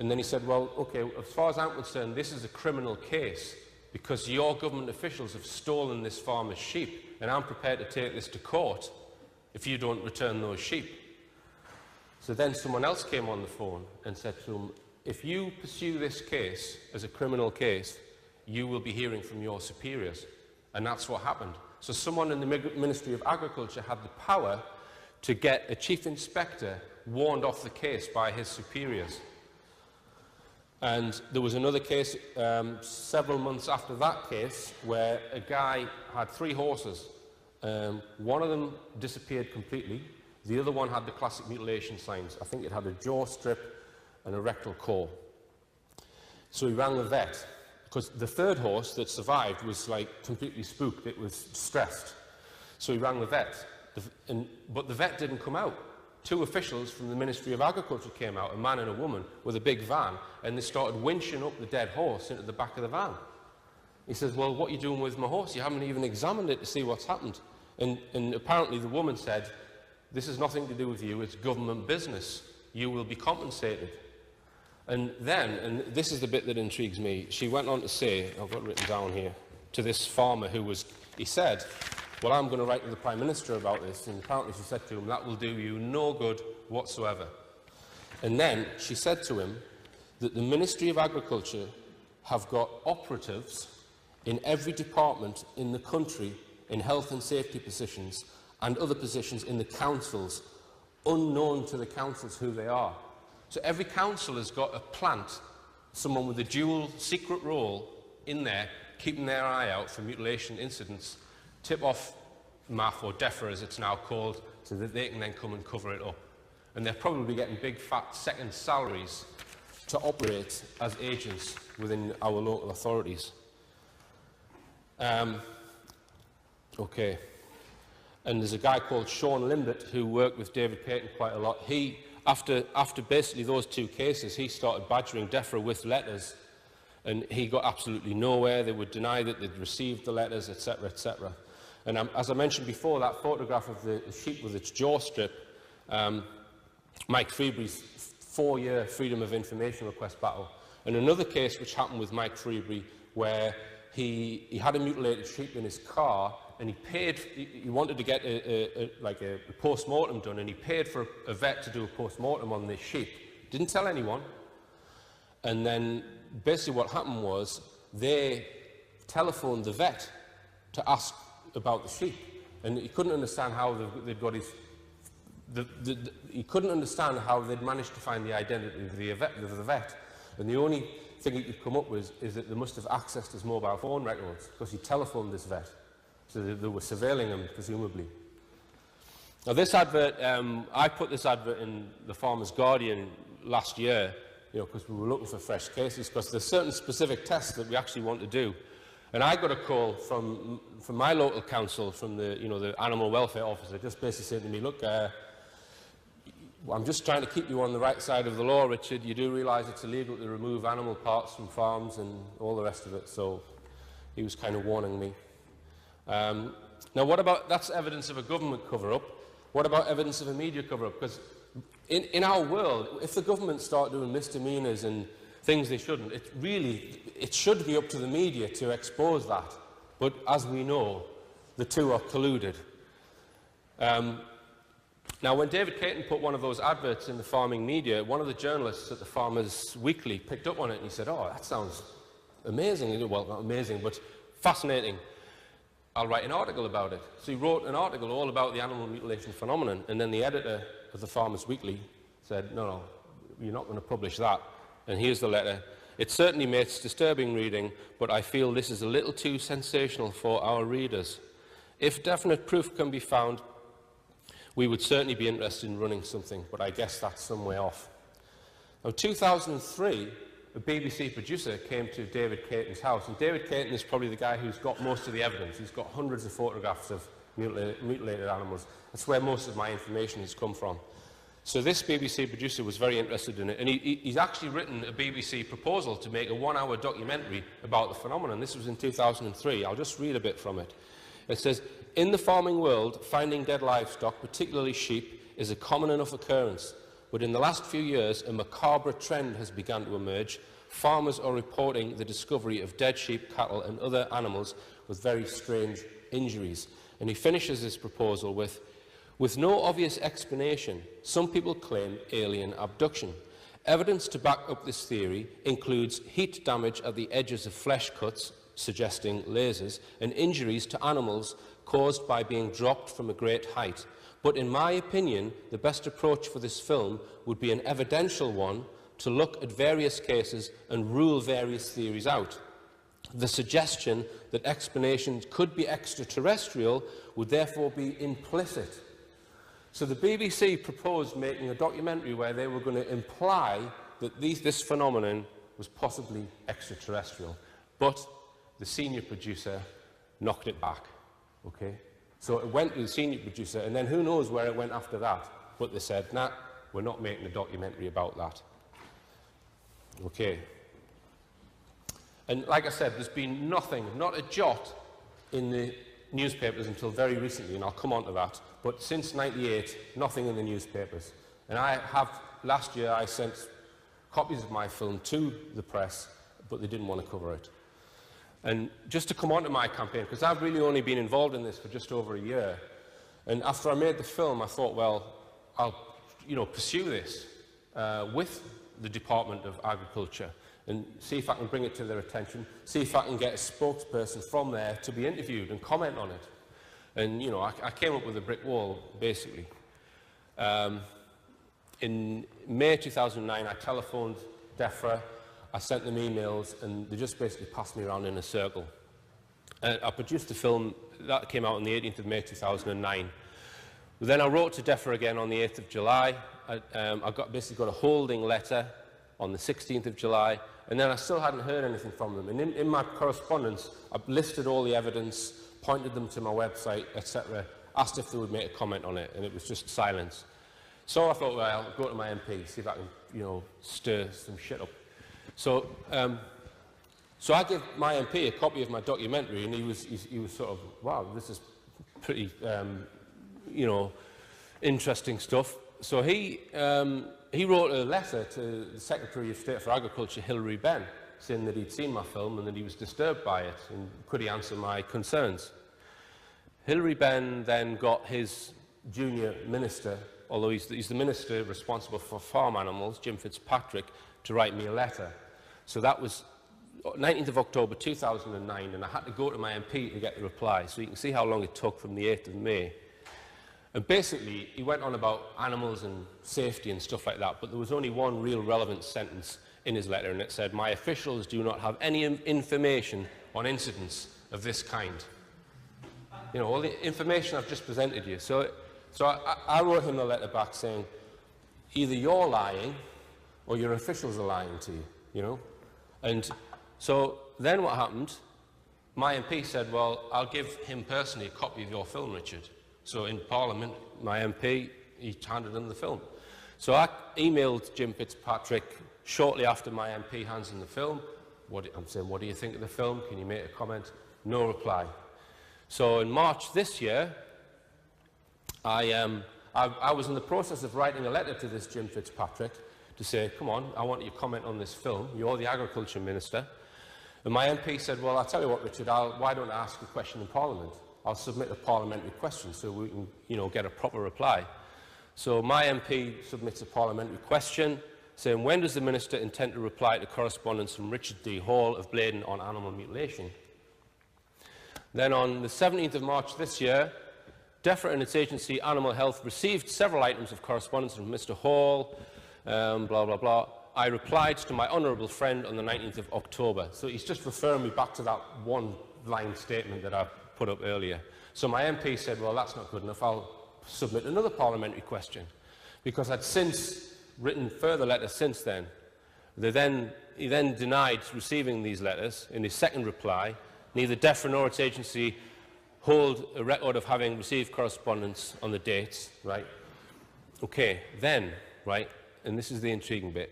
And then he said, well, okay, as far as I'm concerned, this is a criminal case because your government officials have stolen this farmer's sheep, and I'm prepared to take this to court if you don't return those sheep. So then someone else came on the phone and said to him, if you pursue this case as a criminal case, you will be hearing from your superiors. And that's what happened. So someone in the Ministry of Agriculture had the power to get a chief inspector warned off the case by his superiors. And there was another case several months after that case where a guy had 3 horses. One of them disappeared completely. The other one had the classic mutilation signs. I think it had a jaw strip and a rectal core. So he rang the vet, because the 3rd horse that survived was like completely spooked. It was stressed. So he rang the vet, but the vet didn't come out. 2 officials from the Ministry of Agriculture came out, a man and a woman, with a big van, and they started winching up the dead horse into the back of the van. He says, well, what are you doing with my horse? You haven't even examined it to see what's happened. And apparently the woman said, this has nothing to do with you, it's government business. You will be compensated. And then, and this is the bit that intrigues me, she went on to say, I've got it written down here, to this farmer he said, well, I'm going to write to the Prime Minister about this. And apparently she said to him, that will do you no good whatsoever. And then she said to him that the Ministry of Agriculture have got operatives in every department in the country, in health and safety positions, and other positions in the councils, unknown to the councils who they are. So every council has got a plant, someone with a dual secret role in there, keeping their eye out for mutilation incidents, tip-off MAF, or DEFRA as it's now called, so that they can then come and cover it up. And they're probably getting big, fat second salaries to operate as agents within our local authorities. Okay. And there's a guy called Sean Limbert who worked with David Caton quite a lot. He, after basically those 2 cases, he started badgering DEFRA with letters, and he got absolutely nowhere. They would deny that they'd received the letters, etc., etc. And as I mentioned before, that photograph of the sheep with its jaw strip, Mike Freebury's 4-year Freedom of Information request battle. And another case which happened with Mike Freebury, where he had a mutilated sheep in his car, and he wanted to get like a post-mortem done, and he paid for a vet to do a post-mortem on this sheep. Didn't tell anyone. And then basically what happened was they telephoned the vet to ask about the sheep, and he couldn't understand how they'd got his... he couldn't understand how they'd managed to find the identity of the vet. And the only thing he could come up with is that they must have accessed his mobile phone records, because he telephoned this vet. So they were surveilling him, presumably. Now this advert, I put this advert in the Farmer's Guardian last year, because we were looking for fresh cases, because there's certain specific tests that we actually want to do. And I got a call from my local council, from the animal welfare officer, just basically saying to me, look, I'm just trying to keep you on the right side of the law, Richard. You do realise it's illegal to remove animal parts from farms and all the rest of it. So he was kind of warning me. Now, what about, that's evidence of a government cover-up. What about evidence of a media cover-up? Because in our world, if the government start doing misdemeanours and things they shouldn't, it should be up to the media to expose that. But as we know, the two are colluded. Now, when David Caton put one of those adverts in the farming media, one of the journalists at the Farmers Weekly picked up on it and he said, oh, that sounds amazing. Well, not amazing, but fascinating. I'll write an article about it. So he wrote an article all about the animal mutilation phenomenon, and then the editor of the Farmers Weekly said, no, you're not going to publish that. And here's the letter. It certainly makes disturbing reading, but I feel this is a little too sensational for our readers. If definite proof can be found, we would certainly be interested in running something, but I guess that's some way off. Now, in 2003, a BBC producer came to David Caton's house, and David Caton is probably the guy who's got most of the evidence. He's got hundreds of photographs of mutilated animals. That's where most of my information has come from. So this BBC producer was very interested in it, and he's actually written a BBC proposal to make a one-hour documentary about the phenomenon. This was in 2003. I'll just read a bit from it. It says, in the farming world, finding dead livestock, particularly sheep, is a common enough occurrence. But in the last few years, a macabre trend has begun to emerge. Farmers are reporting the discovery of dead sheep, cattle and other animals with very strange injuries. And he finishes his proposal with no obvious explanation, some people claim alien abduction. Evidence to back up this theory includes heat damage at the edges of flesh cuts, suggesting lasers, and injuries to animals caused by being dropped from a great height. But in my opinion, the best approach for this film would be an evidential one to look at various cases and rule various theories out. The suggestion that explanations could be extraterrestrial would therefore be implicit. So the BBC proposed making a documentary where they were going to imply that this phenomenon was possibly extraterrestrial. But the senior producer knocked it back. Okay? So it went to the senior producer, and then who knows where it went after that. But they said, nah, we're not making a documentary about that. Okay. And like I said, there's been nothing, not a jot in the newspapers until very recently, and I'll come on to that. But since '98, nothing in the newspapers. And last year I sent copies of my film to the press, but they didn't want to cover it. And just to come on to my campaign, because I've really only been involved in this for just over a year, and after I made the film, I thought, well, I'll pursue this with the Department of Agriculture and see if I can bring it to their attention, see if I can get a spokesperson from there to be interviewed and comment on it. And, I came up with a brick wall, basically. In May 2009, I telephoned DEFRA, I sent them emails, and they just basically passed me around in a circle. I produced a film that came out on the 18th of May 2009. Then I wrote to DEFRA again on the 8th of July. I basically got a holding letter on the 16th of July, and then I still hadn't heard anything from them. And in my correspondence, I listed all the evidence, pointed them to my website, etc., asked if they would make a comment on it, and it was just silence. So I thought, well, I'll go to my MP, see if I can, stir some shit up. So I gave my MP a copy of my documentary, and he was sort of, wow, this is pretty, interesting stuff. So he wrote a letter to the Secretary of State for Agriculture, Hilary Benn, saying that he'd seen my film and that he was disturbed by it, and could he answer my concerns. Hilary Benn then got his junior minister, although he's the minister responsible for farm animals, Jim Fitzpatrick, to write me a letter. So that was 19th of October 2009, and I had to go to my MP to get the reply. So you can see how long it took from the 8th of May. And basically, he went on about animals and safety and stuff like that, but there was only one real relevant sentence in his letter, and it said, "My officials do not have any information on incidents of this kind." You know, all the information I've just presented you. So I wrote him a letter back saying, either you're lying or your officials are lying to you, you know. And so then what happened, my MP said, well, I'll give him personally a copy of your film, Richard. So in Parliament, my MP, he handed him the film. So I emailed Jim Fitzpatrick shortly after my MP hands him the film. I'm saying, what do you think of the film? Can you make a comment? No reply. So in March this year, I was in the process of writing a letter to this Jim Fitzpatrick to say, come on, I want you to comment on this film. You're the Agriculture Minister. And my MP said, well, I'll tell you what, Richard, why don't I ask a question in Parliament? I'll submit a parliamentary question so we can, you know, get a proper reply. So my MP submits a parliamentary question saying, when does the Minister intend to reply to correspondence from Richard D. Hall of Blaydon on animal mutilation? Then on the 17th of March this year, DEFRA and its agency, Animal Health, received several items of correspondence from Mr. Hall, blah, blah, blah. I replied to my honourable friend on the 19th of October. So he's just referring me back to that one-line statement that I put up earlier. So my MP said, well, that's not good enough. I'll submit another parliamentary question. Because I'd since written further letters since then. He then denied receiving these letters. In his second reply, neither DEFRA nor its agency hold a record of having received correspondence on the dates, right? Okay, then, right, and this is the intriguing bit.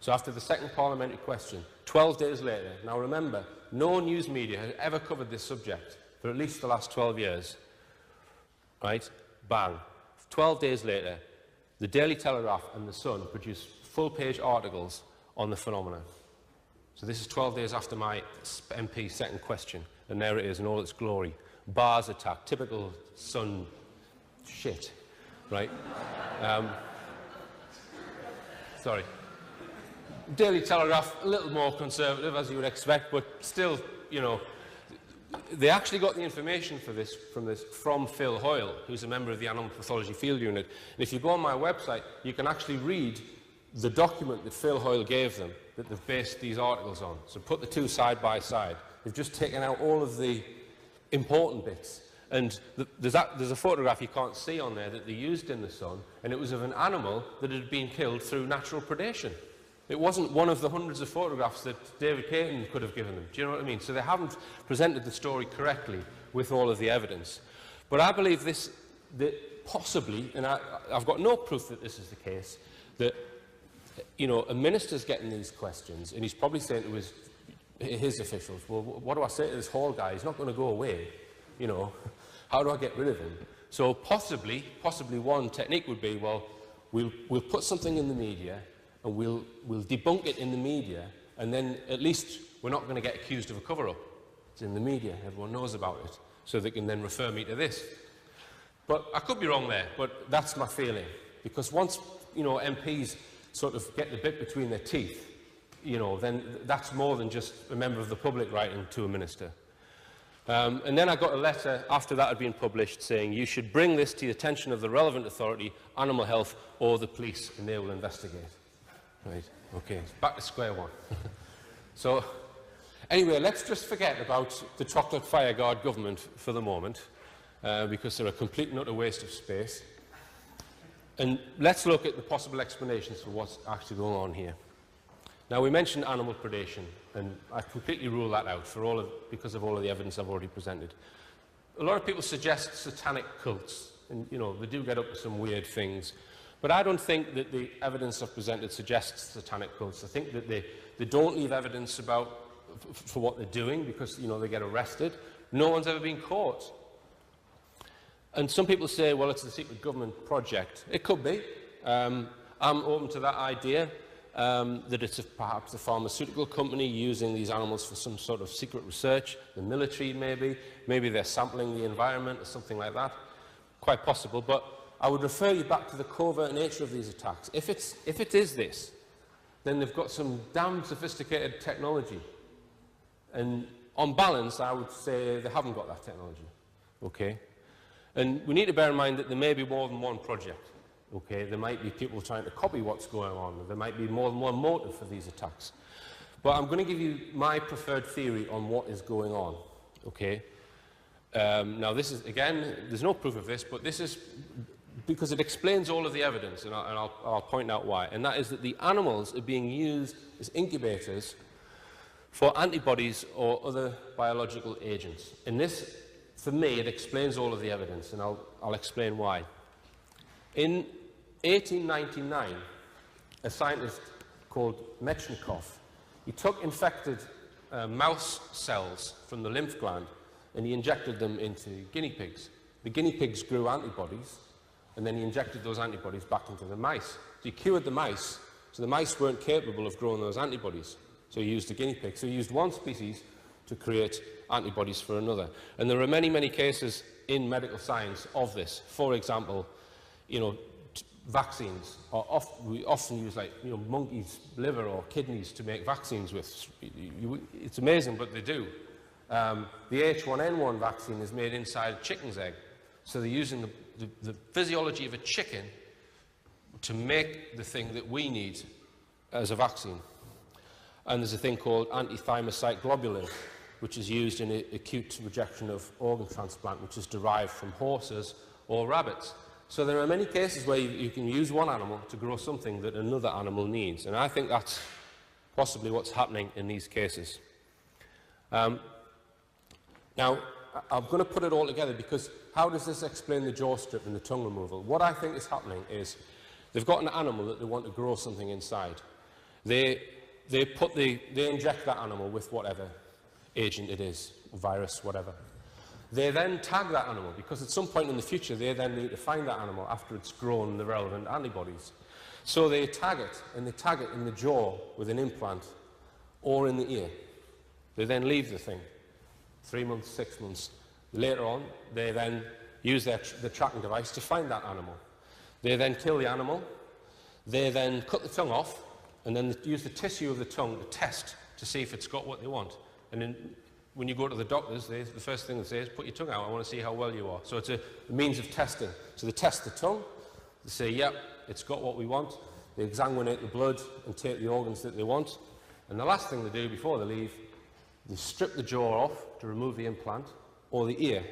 So after the second parliamentary question, 12 days later, now remember, no news media has ever covered this subject for at least the last 12 years, right? Bang. 12 days later, the Daily Telegraph and the Sun produced full-page articles on the phenomenon. So this is 12 days after my MP's second question, and there it is in all its glory. Bars attack, typical Sun shit, right? Sorry. Daily Telegraph, a little more conservative, as you would expect, but still, you know, they actually got the information for this from Phil Hoyle, who's a member of the Animal Pathology Field Unit. And if you go on my website, you can actually read the document that Phil Hoyle gave them that they've based these articles on. So put the two side by side. They've just taken out all of the important bits. And there's a photograph you can't see on there that they used in the Sun, and it was of an animal that had been killed through natural predation. It wasn't one of the hundreds of photographs that David Caton could have given them. Do you know what I mean? So they haven't presented the story correctly with all of the evidence. But I believe that possibly, and I've got no proof that this is the case, that, you know, a minister's getting these questions, and he's probably saying to his officials, well, what do I say to this Hall guy? He's not going to go away. You know, how do I get rid of him? So possibly one technique would be, well, we'll put something in the media, and we'll debunk it in the media, and then at least we're not going to get accused of a cover-up. It's in the media, everyone knows about it, so they can then refer me to this. But I could be wrong there, but that's my feeling. Because once, you know, MPs sort of get the bit between their teeth, you know, then that's more than just a member of the public writing to a minister. And then I got a letter after that had been published saying, you should bring this to the attention of the relevant authority, Animal Health or the police, and they will investigate. Right, okay, back to square one. So, anyway, let's just forget about the chocolate fireguard government for the moment, because they're a complete and utter waste of space. And let's look at the possible explanations for what's actually going on here. Now, we mentioned animal predation, and I completely rule that out because of all of the evidence I've already presented. A lot of people suggest satanic cults, and, you know, they do get up to some weird things. But I don't think that the evidence I've presented suggests satanic cults. I think that they don't leave evidence for what they're doing because, you know, they get arrested. No one's ever been caught. And some people say, well, it's a secret government project. It could be. I'm open to that idea. that it's perhaps a pharmaceutical company using these animals for some sort of secret research, the military maybe they're sampling the environment or something like that. Quite possible, but I would refer you back to the covert nature of these attacks. If it is this, then they've got some damn sophisticated technology. And on balance, I would say they haven't got that technology. Okay? And we need to bear in mind that there may be more than one project. Okay? There might be people trying to copy what's going on. There might be more than one motive for these attacks. But I'm going to give you my preferred theory on what is going on. Okay? Now, this is, again, there's no proof of this, but this is because it explains all of the evidence, and I'll point out why. And that is that the animals are being used as incubators for antibodies or other biological agents. And this, for me, it explains all of the evidence, and I'll explain why. In 1899, a scientist called Metchnikoff, he took infected mouse cells from the lymph gland and he injected them into guinea pigs. The guinea pigs grew antibodies, and then he injected those antibodies back into the mice. So he cured the mice, so the mice weren't capable of growing those antibodies. So he used the guinea pig. So he used one species to create antibodies for another. And there are many, many cases in medical science of this. For example, you know, vaccines are we often use, like, you know, monkey's liver or kidneys to make vaccines with. It's amazing, but they do. The H1N1 vaccine is made inside a chicken's egg. So they're using the physiology of a chicken to make the thing that we need as a vaccine. And there's a thing called anti-thymocyte globulin, which is used in acute rejection of organ transplant, which is derived from horses or rabbits. So there are many cases where you can use one animal to grow something that another animal needs. And I think that's possibly what's happening in these cases. Now, I'm going to put it all together because how does this explain the jaw strip and the tongue removal? What I think is happening is they've got an animal that they want to grow something inside. They inject that animal with whatever agent it is, virus, whatever. They then tag that animal because at some point in the future they then need to find that animal after it's grown the relevant antibodies. So they tag it, and they tag it in the jaw with an implant or in the ear. They then leave the thing. 3 months, 6 months. Later on, they then use the tracking device to find that animal. They then kill the animal. They then cut the tongue off, and then use the tissue of the tongue to test to see if it's got what they want. And then when you go to the doctors, the first thing they say is, put your tongue out, I want to see how well you are. So it's a means of testing. So they test the tongue, they say, yep, it's got what we want. They exsanguinate the blood and take the organs that they want. And the last thing they do before they leave, they strip the jaw off to remove the implant, or the ear,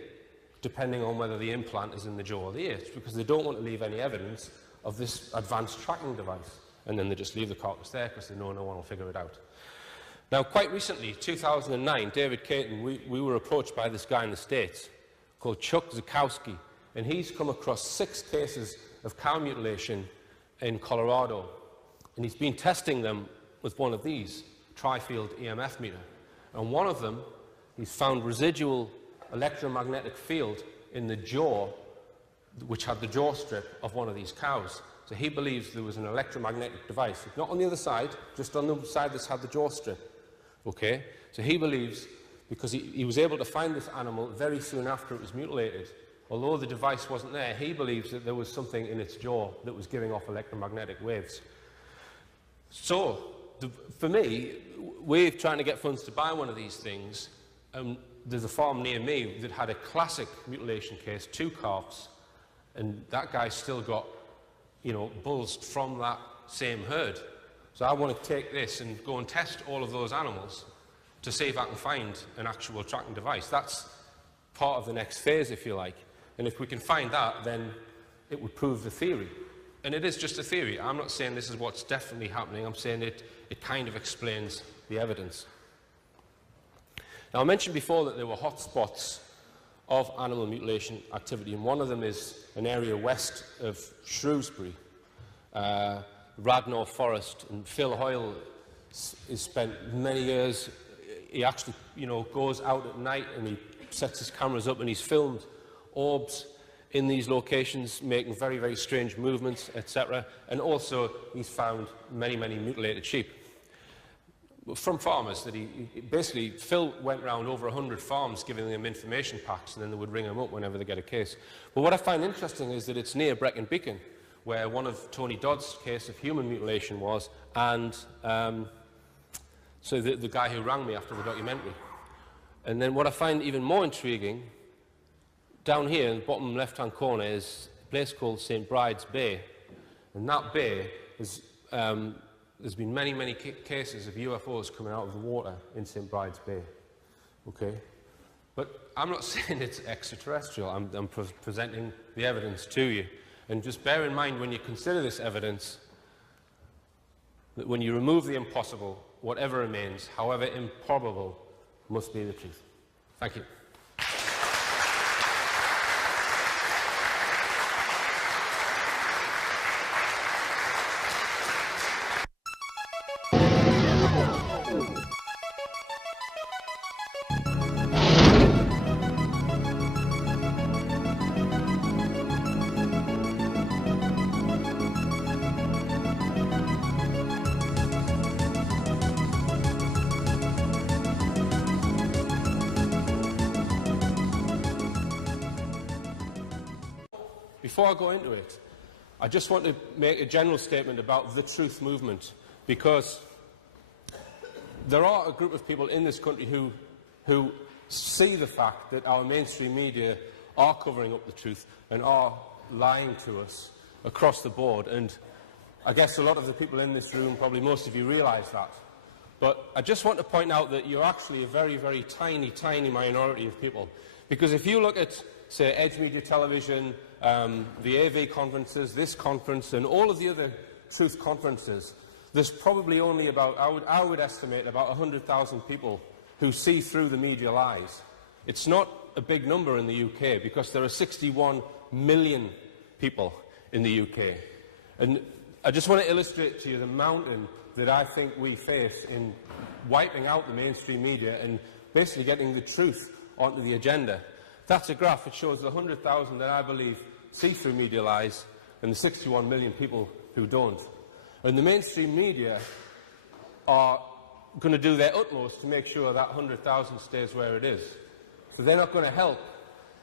depending on whether the implant is in the jaw or the ear. It's because they don't want to leave any evidence of this advanced tracking device. And then they just leave the carcass there because they know no one will figure it out. Now, quite recently, 2009, David Caton, we were approached by this guy in the States called Chuck Zukowski, and he's come across 6 cases of cow mutilation in Colorado. And he's been testing them with one of these, tri-field EMF meter. And one of them, he's found residual electromagnetic field in the jaw, which had the jaw strip of one of these cows. So he believes there was an electromagnetic device, not on the other side, just on the side that's had the jaw strip. Okay? So he believes, because he was able to find this animal very soon after it was mutilated, although the device wasn't there, he believes that there was something in its jaw that was giving off electromagnetic waves. So, for me, we're trying to get funds to buy one of these things. There's a farm near me that had a classic mutilation case, 2 calves, and that guy's still got, you know, bulls from that same herd. So I want to take this and go and test all of those animals to see if I can find an actual tracking device. That's part of the next phase, if you like. And if we can find that, then it would prove the theory. And it is just a theory. I'm not saying this is what's definitely happening. I'm saying it kind of explains the evidence. Now, I mentioned before that there were hotspots of animal mutilation activity, and one of them is an area west of Shrewsbury, Radnor Forest. And Phil Hoyle has spent many years, he actually, you know, goes out at night and he sets his cameras up and he's filmed orbs in these locations making very, very strange movements, etc. And also he's found many, many mutilated sheep from farmers that basically, Phil went around over 100 farms giving them information packs, and then they would ring them up whenever they get a case. But what I find interesting is that it's near Brecon Beacon, where one of Tony Dodd's case of human mutilation was, and so the guy who rang me after the documentary. And then what I find even more intriguing, down here in the bottom left-hand corner is a place called St. Bride's Bay. And that bay is, there's been many, many cases of UFOs coming out of the water in St. Bride's Bay. Okay? But I'm not saying it's extraterrestrial. I'm presenting the evidence to you. And just bear in mind when you consider this evidence that when you remove the impossible, whatever remains, however improbable, must be the truth. Thank you. Before I go into it, I just want to make a general statement about the truth movement, because there are a group of people in this country who see the fact that our mainstream media are covering up the truth and are lying to us across the board. And I guess a lot of the people in this room, probably most of you, realise that. But I just want to point out that you're actually a very, very tiny, tiny minority of people. Because if you look at, say, Edge Media Television, the AV conferences, this conference, and all of the other truth conferences, there's probably only about, I would estimate, about 100,000 people who see through the media lies. It's not a big number in the UK, because there are 61 million people in the UK. And I just want to illustrate to you the mountain that I think we face in wiping out the mainstream media and basically getting the truth onto the agenda. That's a graph. It shows the 100,000 that I believe see through media lies and the 61 million people who don't. And the mainstream media are going to do their utmost to make sure that 100,000 stays where it is. So they're not going to help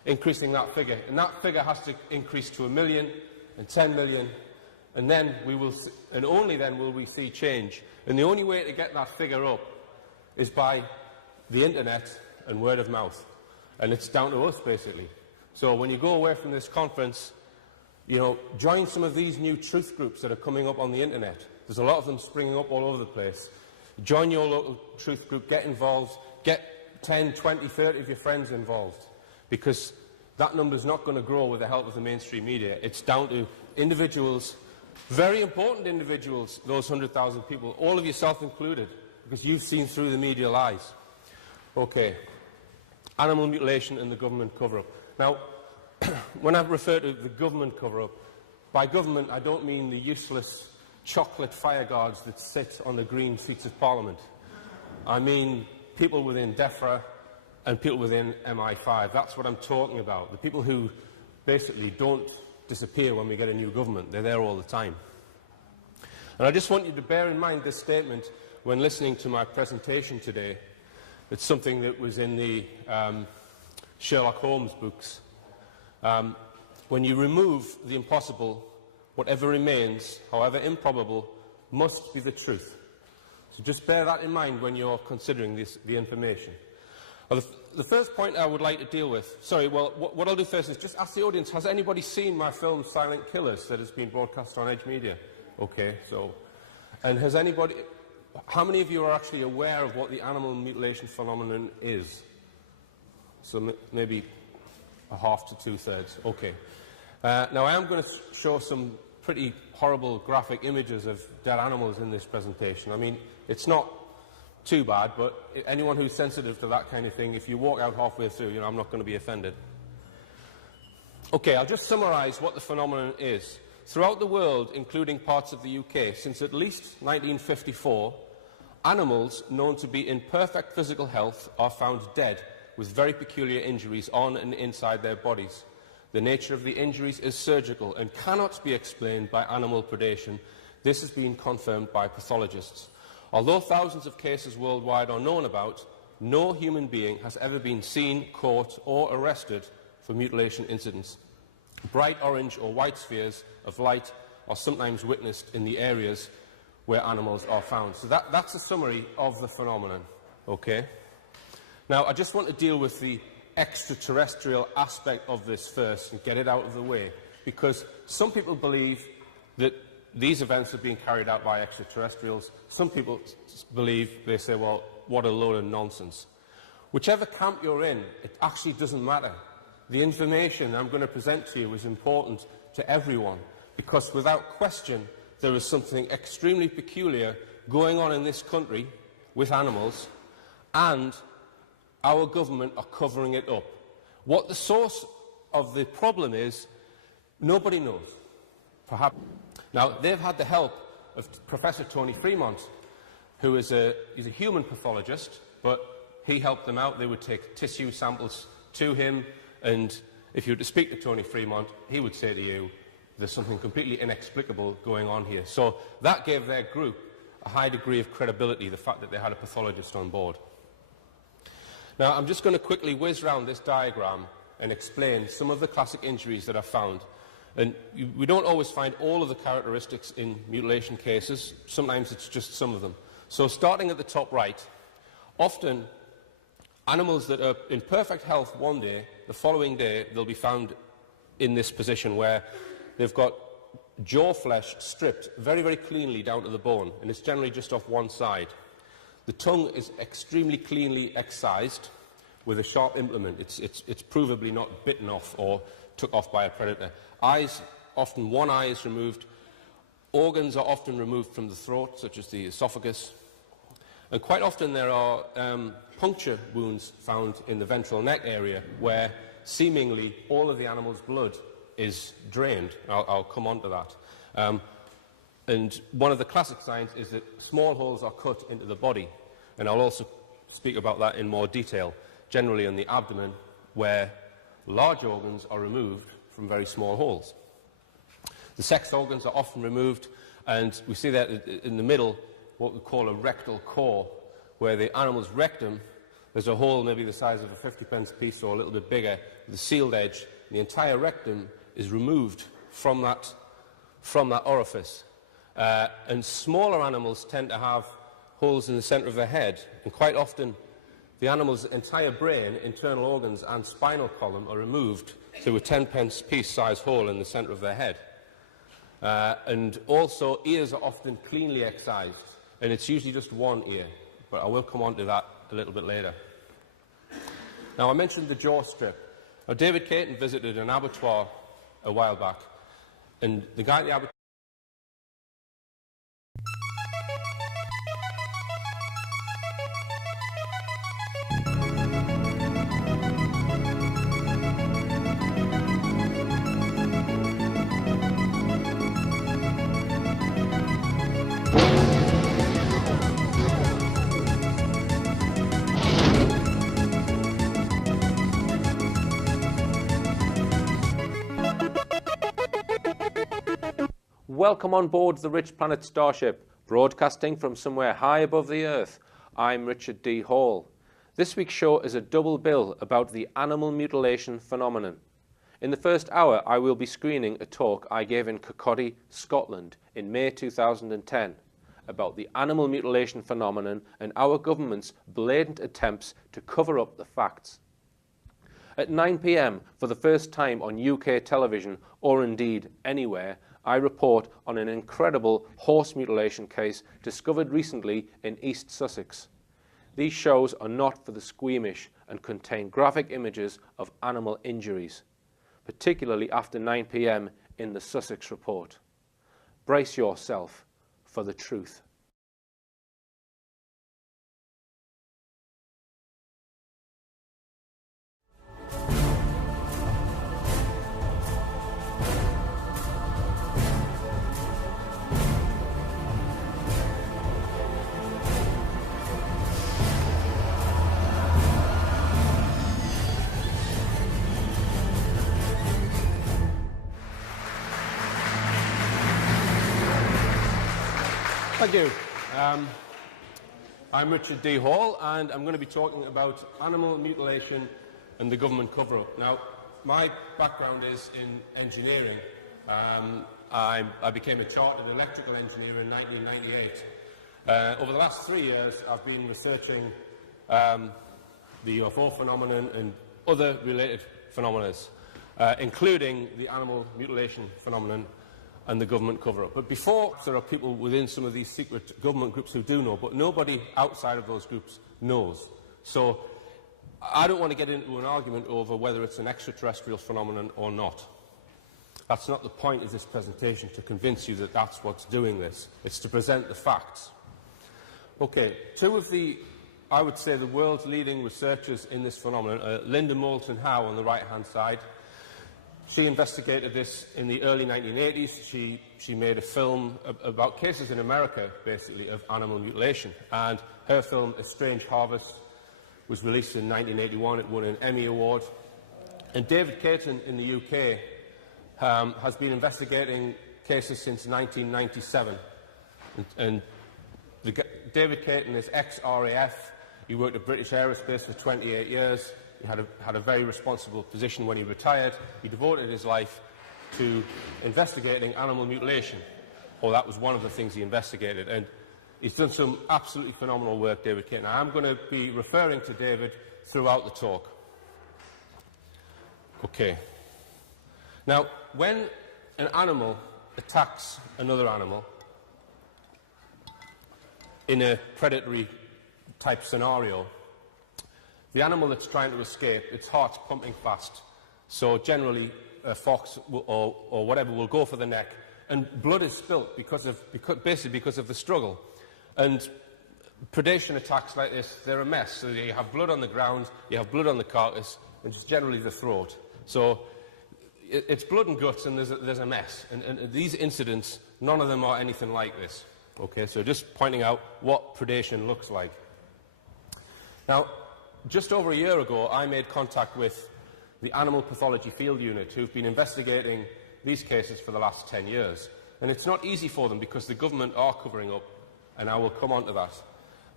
increasing that figure. And that figure has to increase to 1 million and 10 million, and then we will see, and only then will we see change. And the only way to get that figure up is by the internet and word of mouth. And it's down to us, basically. So when you go away from this conference, you know, join some of these new truth groups that are coming up on the internet. There's a lot of them springing up all over the place. Join your local truth group, get involved, get 10, 20, 30 of your friends involved, because that number's not going to grow with the help of the mainstream media. It's down to individuals, very important individuals, those 100,000 people, all of yourself included, because you've seen through the media lies. Okay. Animal mutilation and the government cover-up. Now, when I refer to the government cover-up, by government I don't mean the useless chocolate fire guards that sit on the green seats of Parliament. I mean people within DEFRA and people within MI5. That's what I'm talking about. The people who basically don't disappear when we get a new government. They're there all the time. And I just want you to bear in mind this statement when listening to my presentation today. It's something that was in the Sherlock Holmes books. When you remove the impossible, whatever remains, however improbable, must be the truth. So just bear that in mind when you're considering the information. Well, the first point I would like to deal with, what I'll do first is just ask the audience, has anybody seen my film Silent Killers that has been broadcast on Edge Media? Okay, so, and has anybody, how many of you are actually aware of what the animal mutilation phenomenon is? So maybe a half to two-thirds. Okay. Now I am going to show some pretty horrible graphic images of dead animals in this presentation. I mean, it's not too bad, but anyone who's sensitive to that kind of thing, if you walk out halfway through, you know, I'm not going to be offended. Okay, I'll just summarise what the phenomenon is. Throughout the world, including parts of the UK, since at least 1954, animals known to be in perfect physical health are found dead with very peculiar injuries on and inside their bodies. The nature of the injuries is surgical and cannot be explained by animal predation. This has been confirmed by pathologists. Although thousands of cases worldwide are known about, no human being has ever been seen, caught or arrested for mutilation incidents. Bright orange or white spheres of light are sometimes witnessed in the areas where animals are found. So that's a summary of the phenomenon. Okay? Now, I just want to deal with the extraterrestrial aspect of this first and get it out of the way, because some people believe that these events are being carried out by extraterrestrials. Some people believe, they say, well, what a load of nonsense. Whichever camp you're in, it actually doesn't matter. The information I'm going to present to you is important to everyone, because without question, there is something extremely peculiar going on in this country with animals, and our government are covering it up. What the source of the problem is, nobody knows. Perhaps. Now, they've had the help of Professor Tony Fremont, who is he's a human pathologist, but he helped them out. They would take tissue samples to him, and if you were to speak to Tony Fremont, he would say to you, there's something completely inexplicable going on here. So that gave their group a high degree of credibility, the fact that they had a pathologist on board. Now, I'm just going to quickly whiz around this diagram and explain some of the classic injuries that are found. And we don't always find all of the characteristics in mutilation cases. Sometimes it's just some of them. So starting at the top right, often animals that are in perfect health one day, the following day they'll be found in this position where they've got jaw flesh stripped very, very cleanly down to the bone, and it's generally just off one side. The tongue is extremely cleanly excised with a sharp implement. It's provably not bitten off or took off by a predator. Eyes, often one eye is removed. Organs are often removed from the throat, such as the esophagus. And quite often there are puncture wounds found in the ventral neck area where seemingly all of the animal's blood is drained. I'll come on to that. And one of the classic signs is that small holes are cut into the body. And I'll also speak about that in more detail, generally in the abdomen, where large organs are removed from very small holes. The sex organs are often removed, and we see that in the middle, what we call a rectal core, where the animal's rectum, there's a hole maybe the size of a 50p piece or a little bit bigger, with a sealed edge. The entire rectum is removed from that orifice. And smaller animals tend to have holes in the centre of their head, and quite often the animal's entire brain, internal organs and spinal column are removed through a 10p piece size hole in the centre of their head. And also ears are often cleanly excised, and it's usually just one ear, but I will come on to that a little bit later. Now, I mentioned the jaw strip. Now, David Caton visited an abattoir a while back, and the guy at the abattoir Welcome on board the RichPlanet starship, broadcasting from somewhere high above the Earth. I'm Richard D. Hall. This week's show is a double bill about the animal mutilation phenomenon. In the first hour, I will be screening a talk I gave in Kirkcaldy, Scotland, in May 2010, about the animal mutilation phenomenon and our government's blatant attempts to cover up the facts. At 9 p.m, for the first time on UK television, or indeed anywhere, I report on an incredible horse mutilation case discovered recently in East Sussex. These shows are not for the squeamish and contain graphic images of animal injuries, particularly after 9 p.m. in the Sussex Report. Brace yourself for the truth. Thank you. I'm Richard D. Hall, and I'm going to be talking about animal mutilation and the government cover-up. Now, my background is in engineering. I became a chartered electrical engineer in 1998. Over the last 3 years, I've been researching the UFO phenomenon and other related phenomena, including the animal mutilation phenomenon and the government cover-up. But before, there are people within some of these secret government groups who do know, but nobody outside of those groups knows. So I don't want to get into an argument over whether it's an extraterrestrial phenomenon or not. That's not the point of this presentation, to convince you that that's what's doing this. It's to present the facts. Okay, two of the, I would say, the world's leading researchers in this phenomenon, Linda Moulton Howe on the right-hand side. She investigated this in the early 1980s. She made a film about cases in America, basically, of animal mutilation. And her film, A Strange Harvest, was released in 1981. It won an Emmy Award. And David Caton in the UK has been investigating cases since 1997. David Caton is ex-RAF. He worked at British Aerospace for 28 years. He had a very responsible position when he retired. He devoted his life to investigating animal mutilation. Or that was one of the things he investigated. And he's done some absolutely phenomenal work, David Caton. I'm going to be referring to David throughout the talk. Okay. Now, when an animal attacks another animal in a predatory type scenario, the animal that's trying to escape, its heart's pumping fast. So generally, a fox or whatever will go for the neck, and blood is spilt basically because of the struggle. And predation attacks like this, they're a mess. So you have blood on the ground, you have blood on the carcass, and just generally the throat. So it's blood and guts, and there's a mess. And these incidents, none of them are anything like this. Okay, so just pointing out what predation looks like. Now, just over a year ago, I made contact with the Animal Pathology Field Unit, who've been investigating these cases for the last 10 years. And it's not easy for them because the government are covering up, and I will come on to that.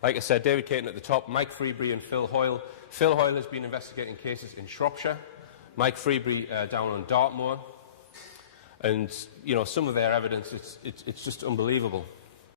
Like I said, David Caton at the top, Mike Freebury and Phil Hoyle. Phil Hoyle has been investigating cases in Shropshire, Mike Freebury down on Dartmoor. And, you know, some of their evidence, it's just unbelievable.